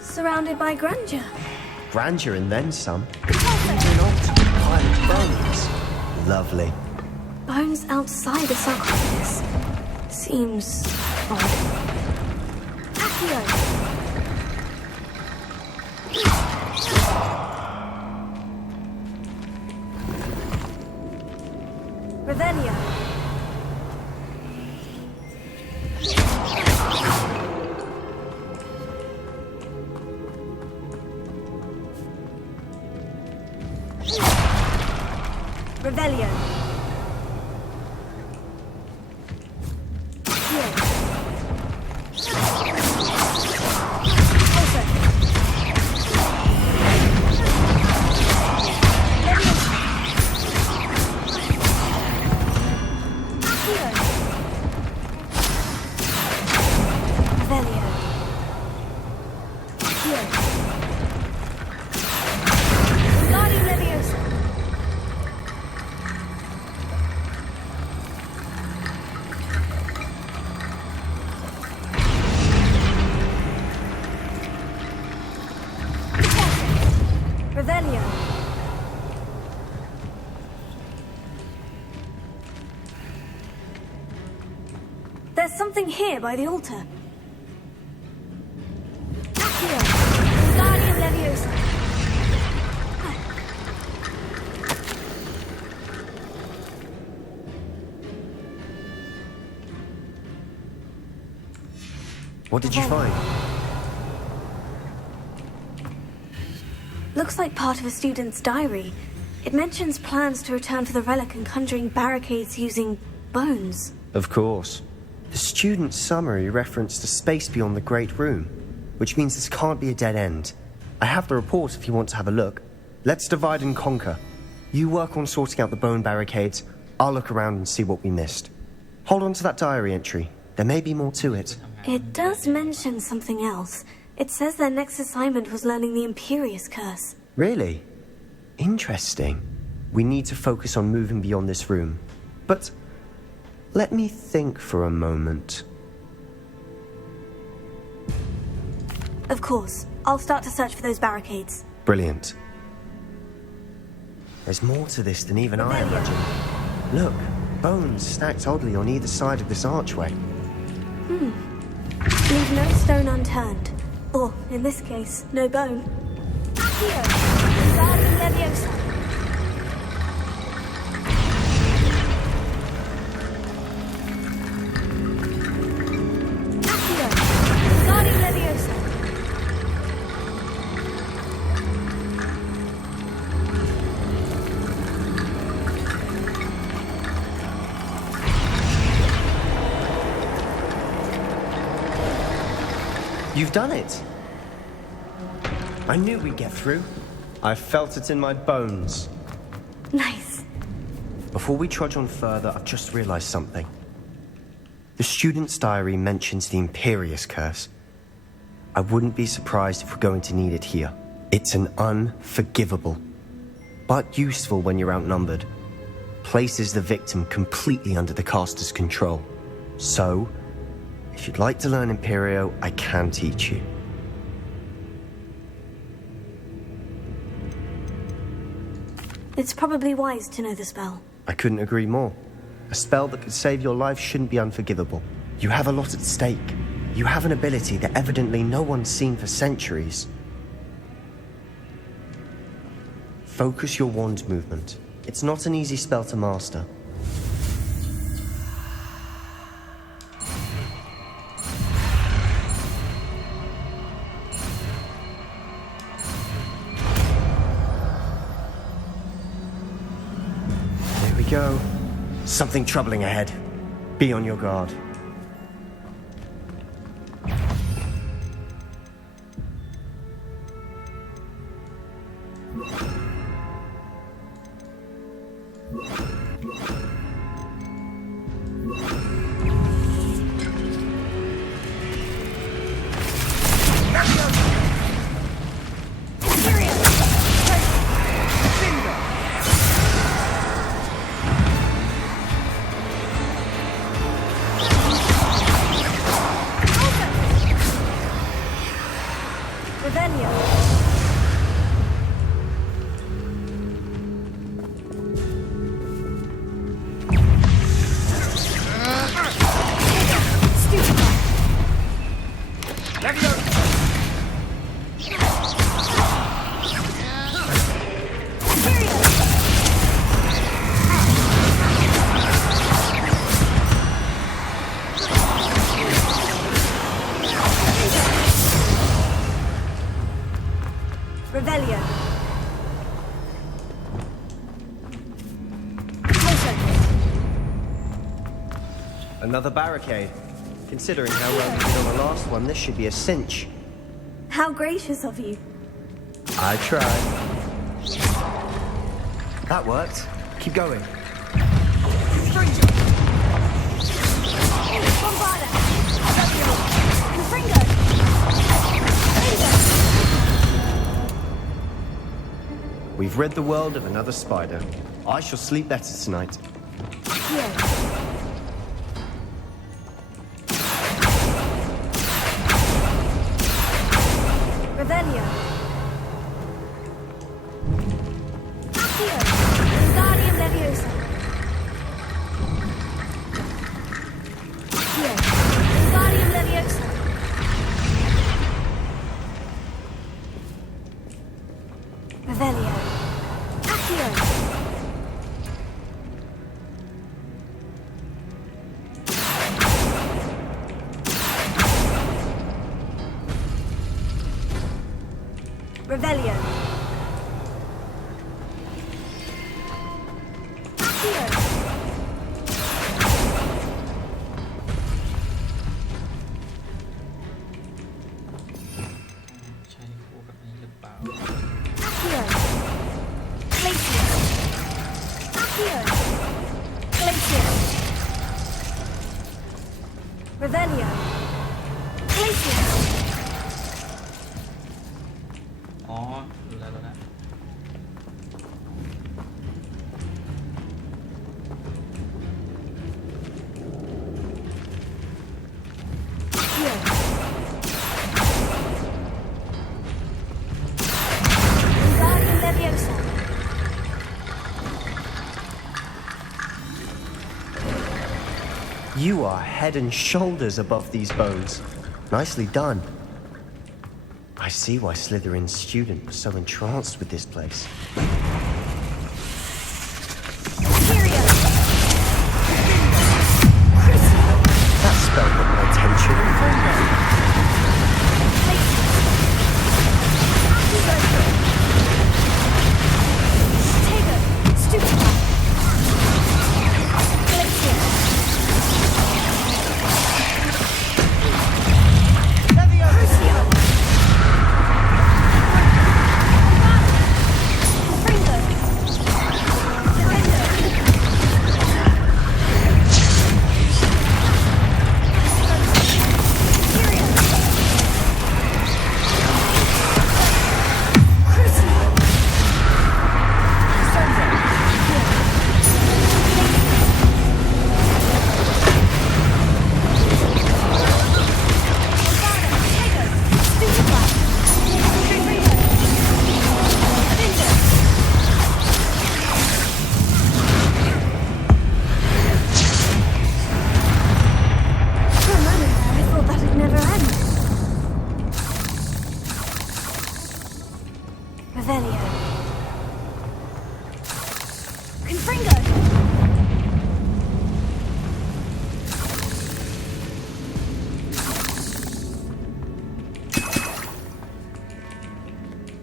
Surrounded by grandeur. Grandeur and then some. Even an ultimate pile of bones. Lovely. Bones outside a sarcophagus. Seems odd. Accio. Revelio. Revelio. There's something here by the altar. Accio. Guardian Leviosa. What did you find? Looks like part of a student's diary. It mentions plans to return for the relic and conjuring barricades using bones. Of course. The student's summary referenced a space beyond the Great Room, which means this can't be a dead end. I have the report if you want to have a look. Let's divide and conquer. You work on sorting out the bone barricades. I'll look around and see what we missed. Hold on to that diary entry. There may be more to it. It does mention something else. It says their next assignment was learning the Imperious Curse. Really? Interesting. We need to focus on moving beyond this room. But let me think for a moment. Of course. I'll start to search for those barricades. Brilliant. There's more to this than even I imagined. Look, bones stacked oddly on either side of this archway. Leave no stone unturned. Or, in this case, no bone. Accio. Guardian Leviosa. Accio. Guardian Leviosa. You've done it! I knew we'd get through. I felt it in my bones. Nice. Before we trudge on further, I've just realized something. The student's diary mentions the Imperious Curse. I wouldn't be surprised if we're going to need it here. It's an unforgivable, but useful when you're outnumbered. Places the victim completely under the caster's control. So, if you'd like to learn Imperio, I can teach you. It's probably wise to know the spell. I couldn't agree more. A spell that could save your life shouldn't be unforgivable. You have a lot at stake. You have an ability that evidently no one's seen for centuries. Focus your wand movement. It's not an easy spell to master. There we go. Something troubling ahead. Be on your guard. Another barricade. Considering how well we did on the last one, this should be a cinch. How gracious of you. I tried. That worked. Keep going. We've rid the world of another spider. I shall sleep better tonight. You are head and shoulders above these bones. Nicely done. I see why Slytherin's student was so entranced with this place. That spell got my attention.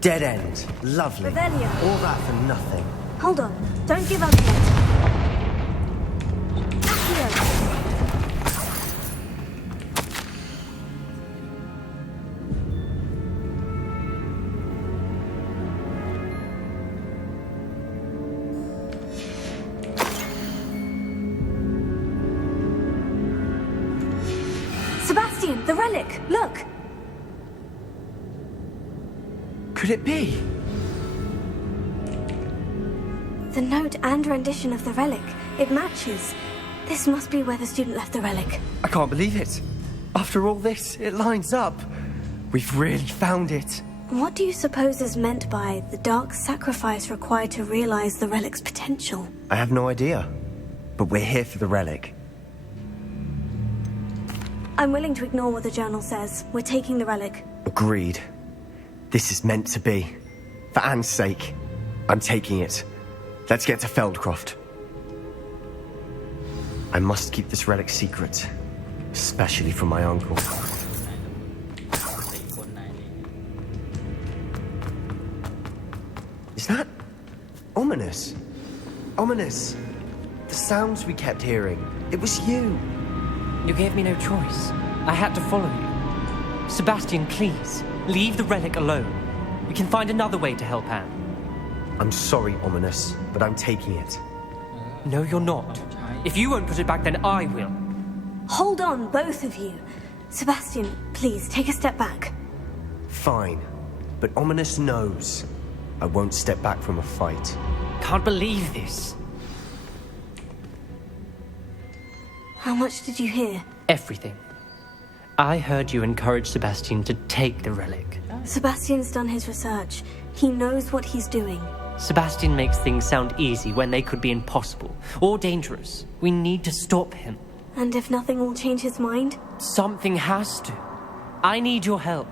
Dead end. Lovely. Revelio. All that for nothing. Hold on. Don't give up yet. Accio. Sebastian, the relic! Look! Could it be? The note and rendition of the relic. It matches. This must be where the student left the relic. I can't believe it. After all this, it lines up. We've really found it. What do you suppose is meant by the dark sacrifice required to realize the relic's potential? I have no idea. But we're here for the relic. I'm willing to ignore what the journal says. We're taking the relic. Agreed. This is meant to be. For Anne's sake, I'm taking it. Let's get to Feldcroft. I must keep this relic secret, especially from my uncle. Is that ominous? Ominous. The sounds we kept hearing. It was you. You gave me no choice. I had to follow you. Sebastian, please, leave the relic alone. We can find another way to help Anne. I'm sorry, Ominous, but I'm taking it. No, you're not. If you won't put it back, then I will. Hold on, both of you. Sebastian, please, take a step back. Fine. But Ominous knows I won't step back from a fight. Can't believe this. How much did you hear? Everything. I heard you encourage Sebastian to take the relic. Sebastian's done his research. He knows what he's doing. Sebastian makes things sound easy when they could be impossible or dangerous. We need to stop him. And if nothing will change his mind? Something has to. I need your help.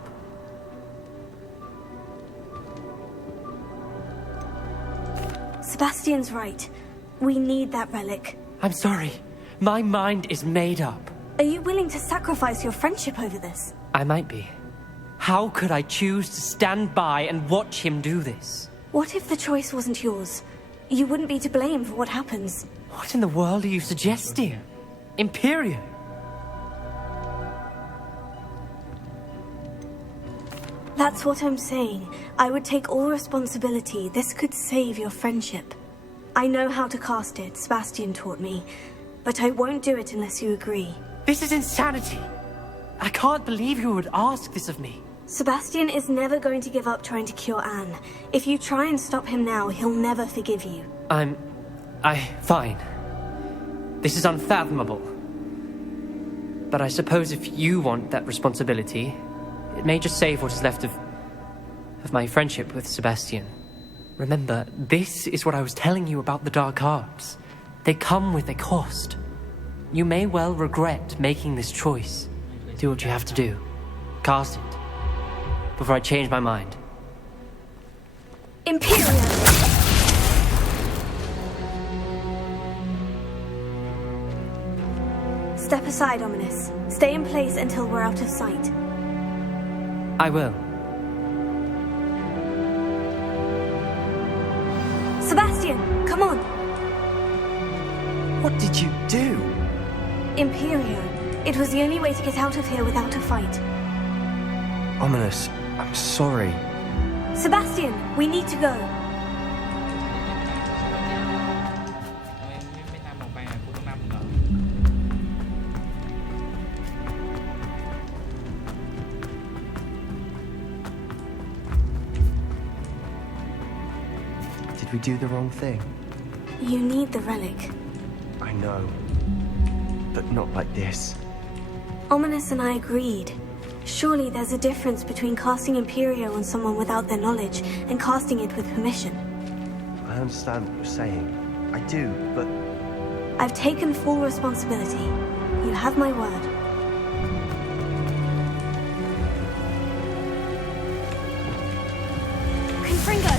Sebastian's right. We need that relic. I'm sorry. My mind is made up. Are you willing to sacrifice your friendship over this? I might be. How could I choose to stand by and watch him do this? What if the choice wasn't yours? You wouldn't be to blame for what happens. What in the world are you suggesting? Imperium? That's what I'm saying. I would take all responsibility. This could save your friendship. I know how to cast it, Sebastian taught me. But I won't do it unless you agree. This is insanity. I can't believe you would ask this of me. Sebastian is never going to give up trying to cure Anne. If you try and stop him now, he'll never forgive you. Fine. This is unfathomable. But I suppose if you want that responsibility, it may just save what is left of my friendship with Sebastian. Remember, this is what I was telling you about the dark arts. They come with a cost. You may well regret making this choice. Do what you have to do. Cast it. Before I change my mind. Imperium! Step aside, Ominous. Stay in place until we're out of sight. I will. Sebastian, come on! What did you do? Imperio. It was the only way to get out of here without a fight. Ominous, I'm sorry. Sebastian, we need to go. Did we do the wrong thing? You need the relic. I know. But not like this. Ominous and I agreed. Surely there's a difference between casting Imperio on someone without their knowledge and casting it with permission. I understand what you're saying. I do, but... I've taken full responsibility. You have my word. Confringo!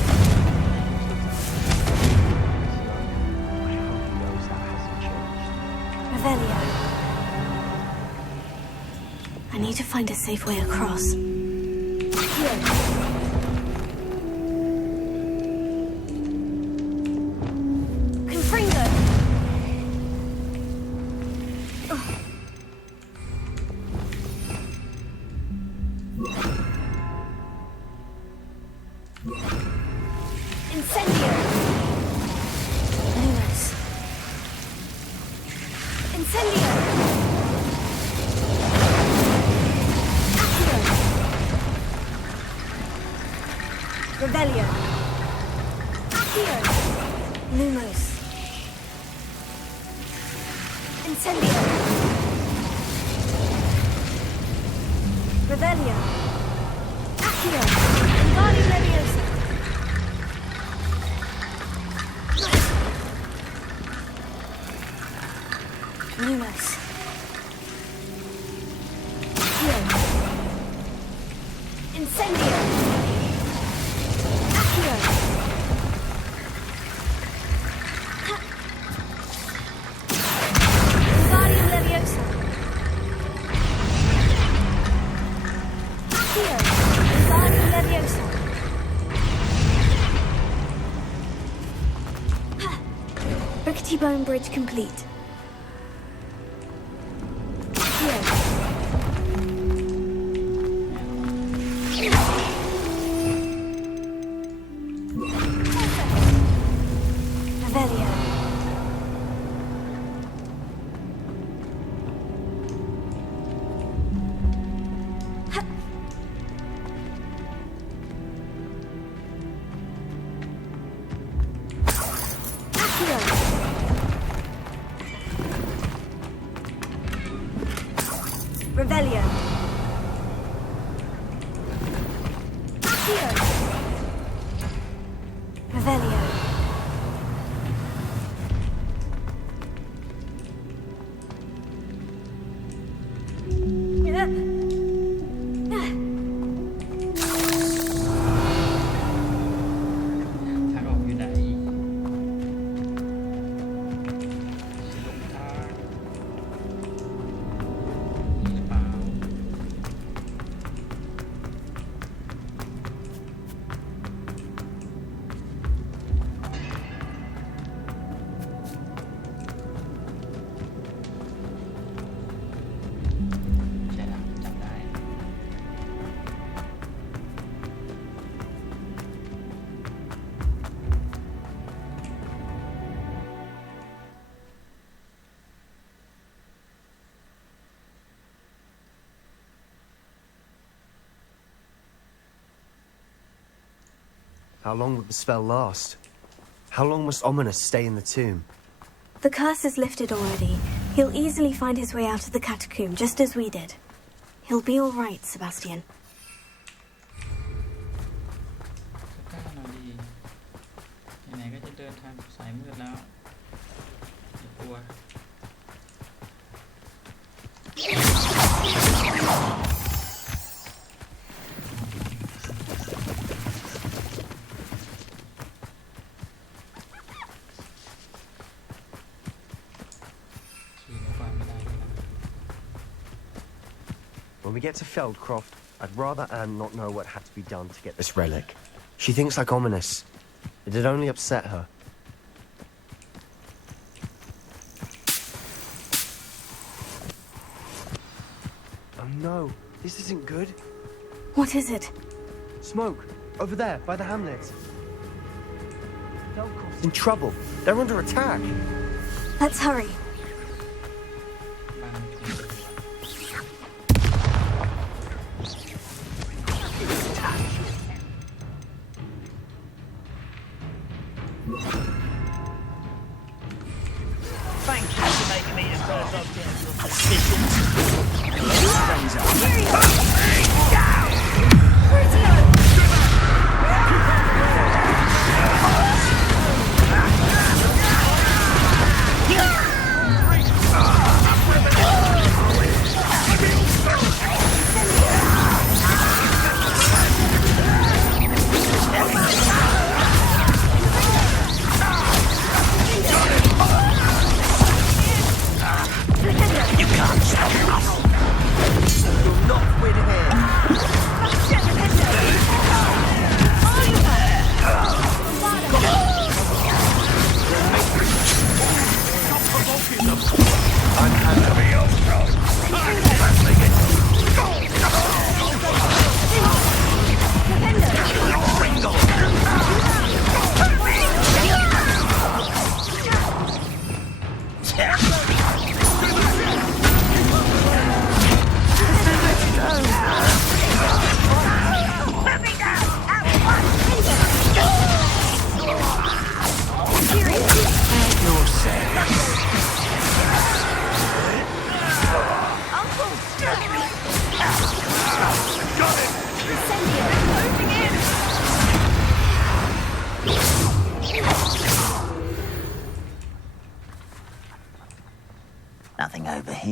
I hope he knows that hasn't changed. Revelio. I need to find a safe way across. Here. Revelio. Accio. Lumos. Incendio. Revelio. Accio. Invadi Leviosa. Lumos. Accio. Incendio. Accio. Invadi Leviosa. Accio. Invadi Leviosa. Rickety Bone Bridge complete. Revelio. Accio. Revelio. How long would the spell last? How long must Ominous stay in the tomb? The curse is lifted already. He'll easily find his way out of the catacomb, just as we did. He'll be all right, Sebastian. ไหนๆก็จะเดินทางสายมืดแล้วอย่ากลัว When we get to Feldcroft, I'd rather Anne not know what had to be done to get this relic. She thinks like Ominous. It'd only upset her. Oh no, this isn't good. What is it? Smoke, over there, by the hamlet. Feldcroft's in trouble. They're under attack. Let's hurry. Thank you for making me the first object of suspicion.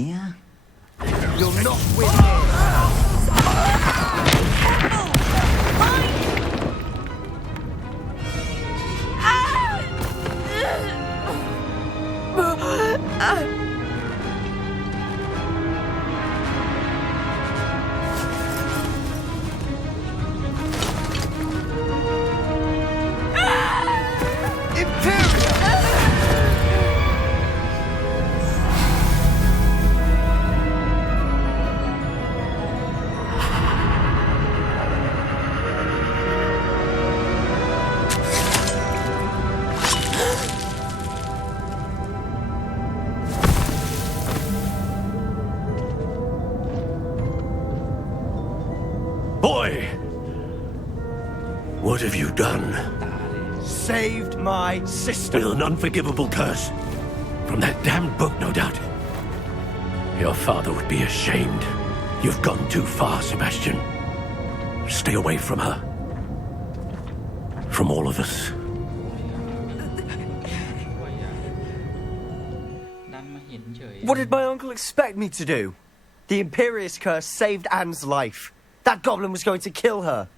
here? You'll not win here. Boy! What have you done? Saved my sister. With an unforgivable curse. From that damned book, no doubt. Your father would be ashamed. You've gone too far, Sebastian. Stay away from her. From all of us. ดันมาเห็นเฉย What did my uncle expect me to do? The Imperious curse saved Anne's life. That goblin was going to kill her.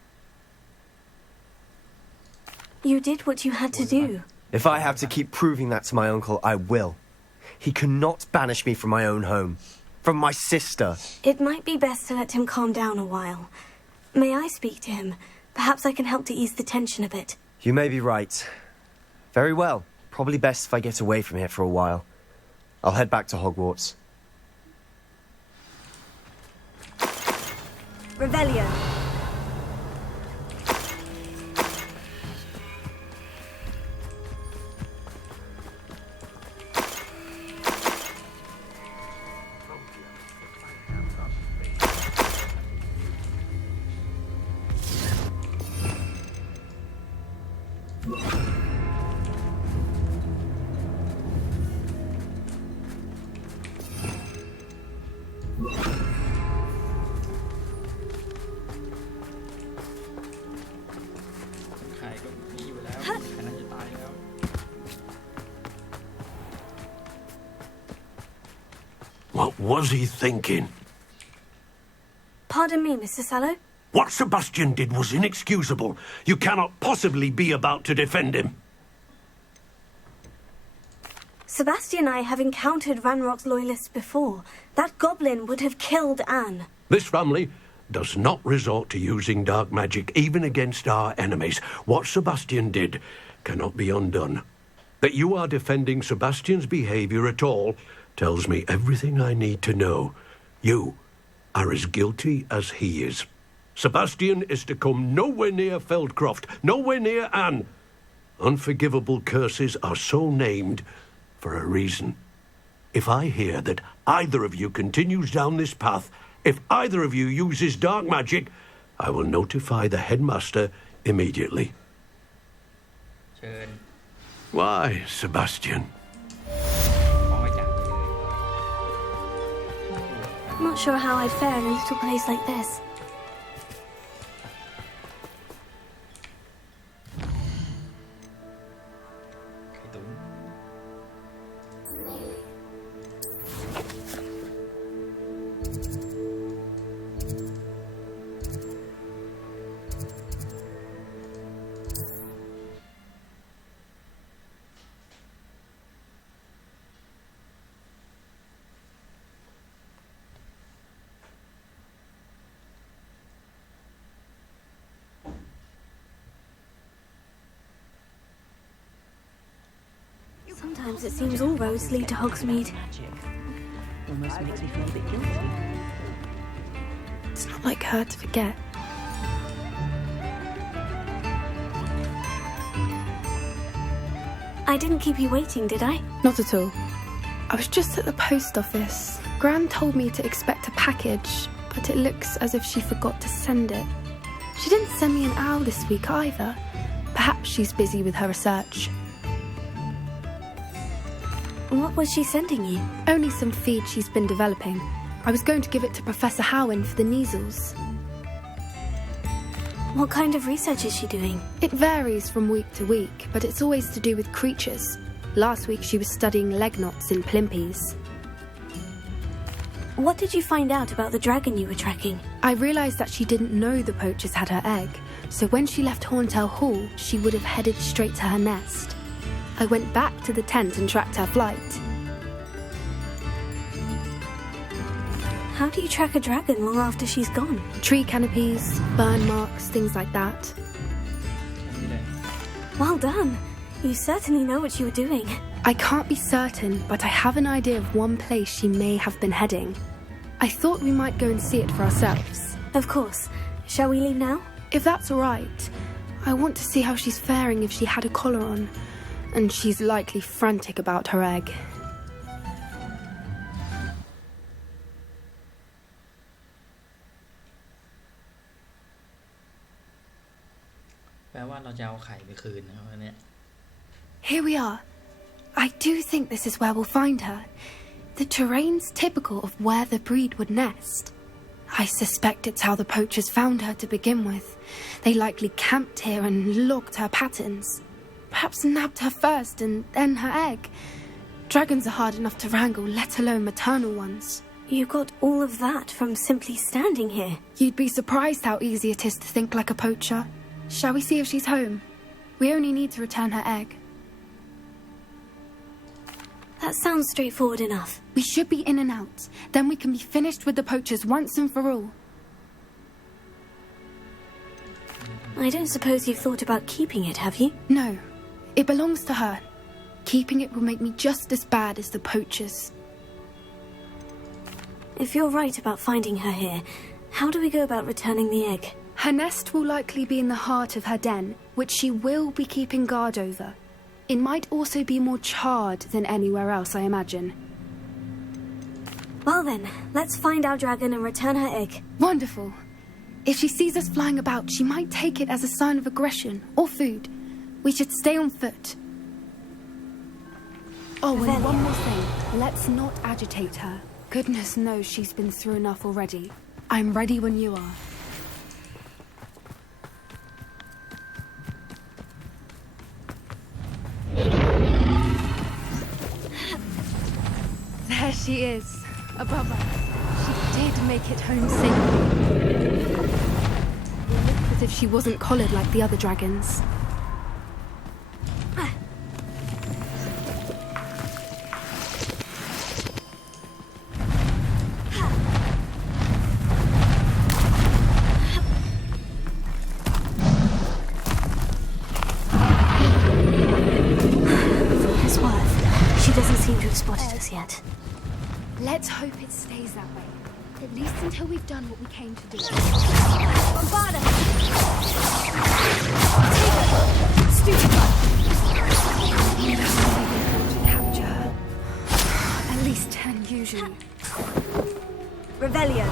You did what you had to do. If I have to keep proving that to my uncle, I will. He cannot banish me from my own home. From my sister. It might be best to let him calm down a while. May I speak to him? Perhaps I can help to ease the tension a bit. You may be right. Very well. Probably best if I get away from here for a while. I'll head back to Hogwarts. Revelio. What was he thinking? Pardon me, Mr. Sallow. What Sebastian did was inexcusable. You cannot possibly be about to defend him. Sebastian and I have encountered Ranrock's loyalists before. That goblin would have killed Anne. This family does not resort to using dark magic even against our enemies. What Sebastian did cannot be undone. That you are defending Sebastian's behavior at all tells me everything I need to know. You are as guilty as he is. Sebastian is to come nowhere near Feldcroft, nowhere near Anne. Unforgivable curses are so named for a reason. If I hear that either of you continues down this path, if either of you uses dark magic, I will notify the headmaster immediately. Why, Sebastian? I'm not sure how I'd fare in a little place like this. Sometimes it seems all roads lead to Hogsmeade. Almost makes me feel a bit guilty. It's not like her to forget. I didn't keep you waiting, did I? Not at all. I was just at the post office. Gran told me to expect a package, but it looks as if she forgot to send it. She didn't send me an owl this week either. Perhaps she's busy with her research. What was she sending you? Only some feed she's been developing. I was going to give it to Professor Howin for the measles. What kind of research is she doing? It varies from week to week, but it's always to do with creatures. Last week she was studying leg knots in Plimpies. What did you find out about the dragon you were tracking? I realized that she didn't know the poachers had her egg, so when she left Horntail Hall, she would have headed straight to her nest. I went back to the tent and tracked her flight. How do you track a dragon long after she's gone? Tree canopies, burn marks, things like that. Well done. You certainly know what you were doing. I can't be certain, but I have an idea of one place she may have been heading. I thought we might go and see it for ourselves. Of course. Shall we leave now? If that's all right. I want to see how she's faring if she had a collar on. And she's likely frantic about her egg. Here we are. I do think this is where we'll find her. The terrain's typical of where the breed would nest. I suspect it's how the poachers found her to begin with. They likely camped here and logged her patterns. Perhaps nabbed her first and then her egg. Dragons are hard enough to wrangle, let alone maternal ones. You got all of that from simply standing here. You'd be surprised how easy it is to think like a poacher. Shall we see if she's home? We only need to return her egg. That sounds straightforward enough. We should be in and out. Then we can be finished with the poachers once and for all. I don't suppose you've thought about keeping it, have you? No. It belongs to her. Keeping it will make me just as bad as the poachers. If you're right about finding her here, how do we go about returning the egg? Her nest will likely be in the heart of her den, which she will be keeping guard over. It might also be more charred than anywhere else, I imagine. Well then, let's find our dragon and return her egg. Wonderful. If she sees us flying about, she might take it as a sign of aggression or food. We should stay on foot. Oh, and one more thing. Let's not agitate her. Goodness knows she's been through enough already. I'm ready when you are. There she is, above us. She did make it home safely. It looked as if she wasn't collared like the other dragons. Spotted us yet. Let's hope it stays that way. At least until we've done what we came to do. Bombard her! Take her! To capture her. At least 10 usually. Revelio.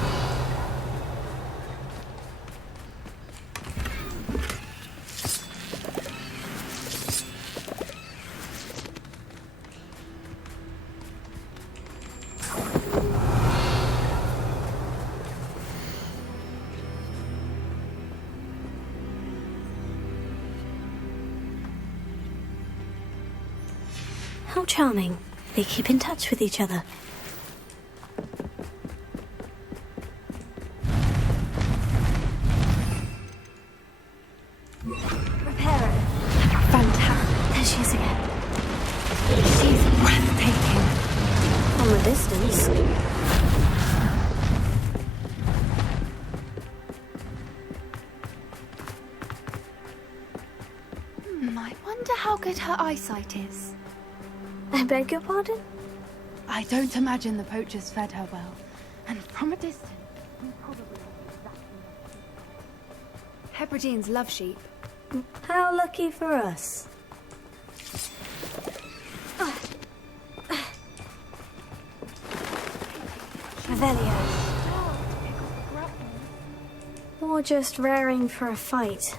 How charming. They keep in touch with each other. Reparo. Fantastic. There she is again. She's breathtaking. From a distance. I wonder how good her eyesight is. I beg your pardon? I don't imagine the poachers fed her well. And from a distance, you probably Hebrideans love sheep. How lucky for us. Revelio. Or just raring for a fight.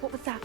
What was that?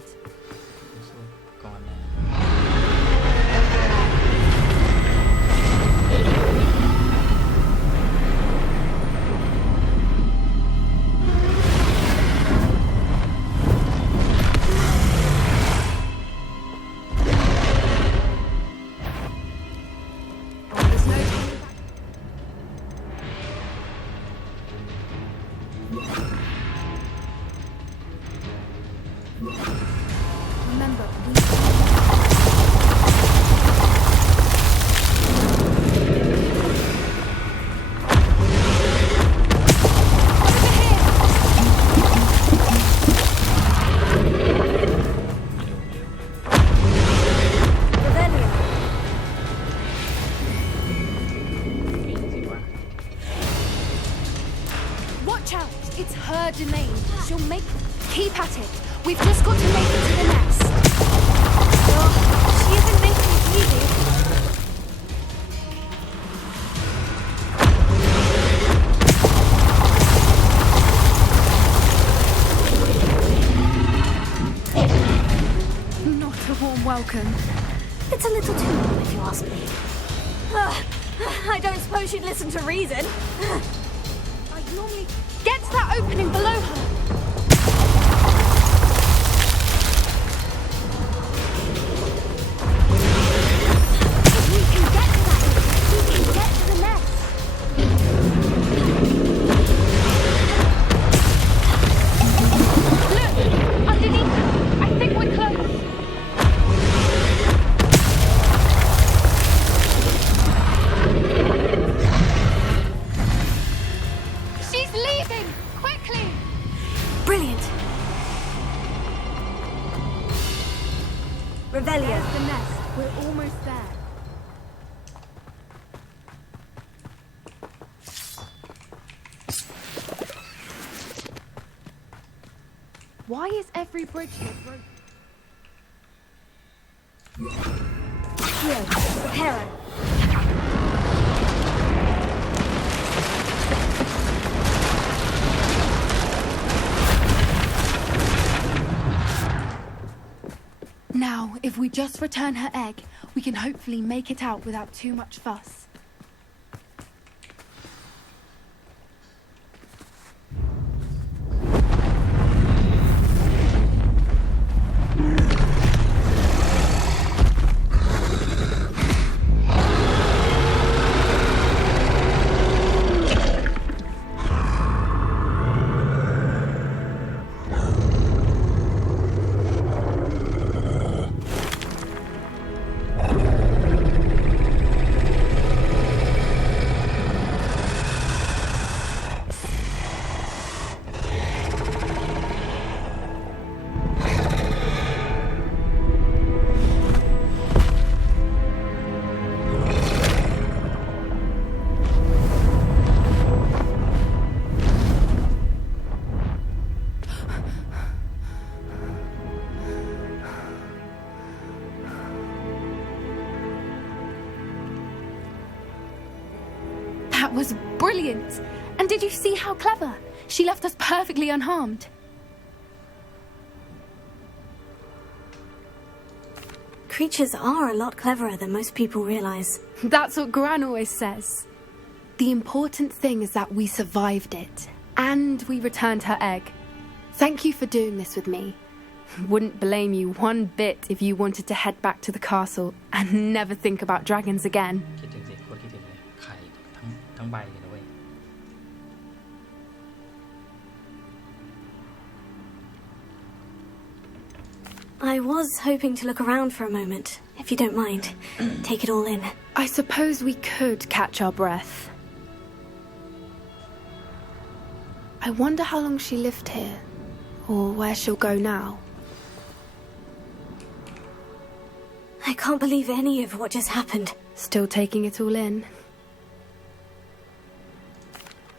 She'll make... Keep at it. We've just got to make it to the nest. Oh, she isn't making it easy. Not a warm welcome. It's a little too warm, if you ask me. I don't suppose she'd listen to reason. I normally... Get to that opening below her. If we can get to that, we can get to the nest. Look! Underneath her. I think we're close. She's leaving! Quickly! Brilliant. Revelio. There's the nest. We're almost there. Why is every bridge here broken? Here, prepare her. Now, if we just return her egg, we can hopefully make it out without too much fuss. That was brilliant! And did you see how clever? She left us perfectly unharmed. Creatures are a lot cleverer than most people realize. That's what Gran always says. The important thing is that we survived it. And we returned her egg. Thank you for doing this with me. Wouldn't blame you one bit if you wanted to head back to the castle and never think about dragons again. คิดถึงสิโคตรคิดถึงเลยไข่ทั้งใบเลยนะเว้ย I was hoping to look around for a moment, if you don't mind. Take it all in. I suppose we could catch our breath. I wonder how long she lived here, or where she'll go now. I can't believe any of what just happened. Still taking it all in?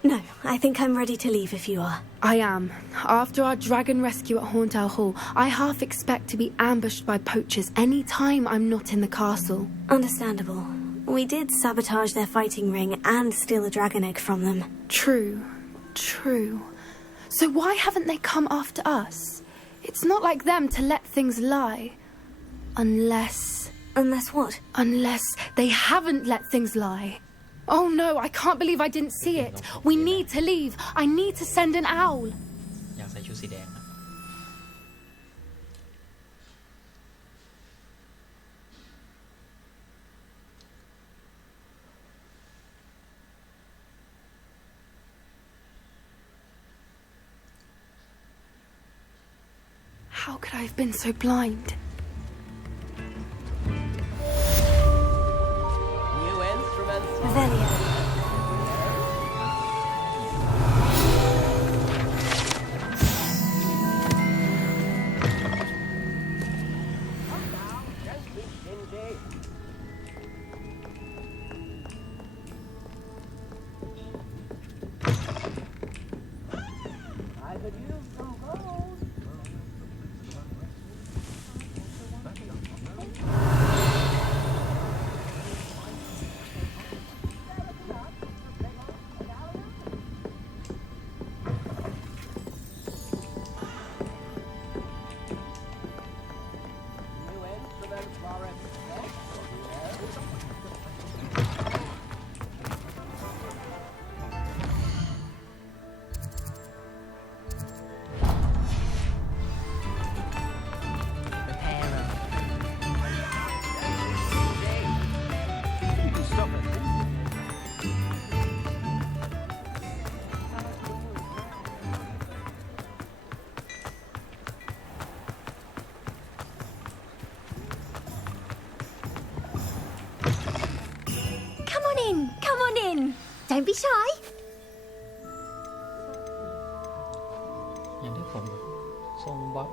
No, I think I'm ready to leave if you are. I am. After our dragon rescue at Hauntow Hall, I half expect to be ambushed by poachers any time I'm not in the castle. Understandable. We did sabotage their fighting ring and steal a dragon egg from them. True. True. So why haven't they come after us? It's not like them to let things lie. Unless... Unless what? Unless they haven't let things lie. Oh no, I can't believe I didn't see it. We need to leave. I need to send an owl. อยากใส่ชุดสีแดงนะ How could I have been so blind? New instruments. Revelio. I could use some Don't be shy. อย่างที่ผมทรงบ๊อบ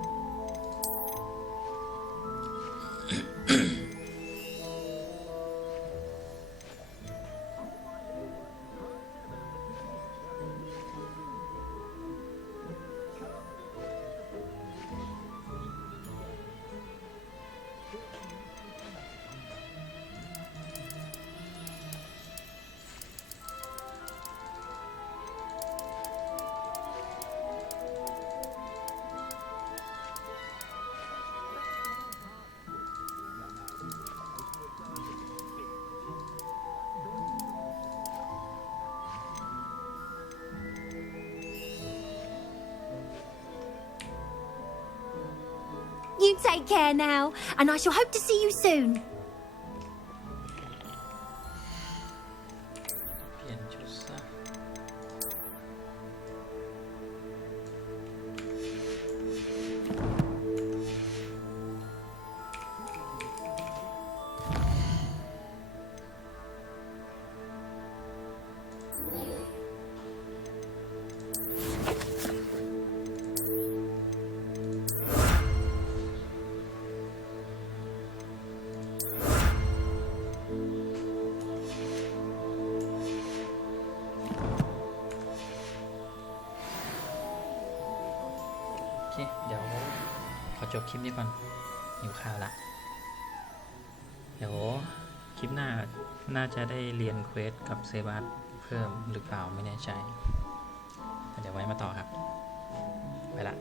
You take care now, and I shall hope to see you soon. เปลี่ยนชุดซะ โอเค เดี๋ยวขอจบคลิปนี้ก่อนหิวข้าวละ เดี๋ยวคลิปหน้าน่าจะได้เรียนเควสกับเซบาสเพิ่มหรือเปล่าไม่แน่ใจ เดี๋ยวไว้มาต่อครับ ไปละ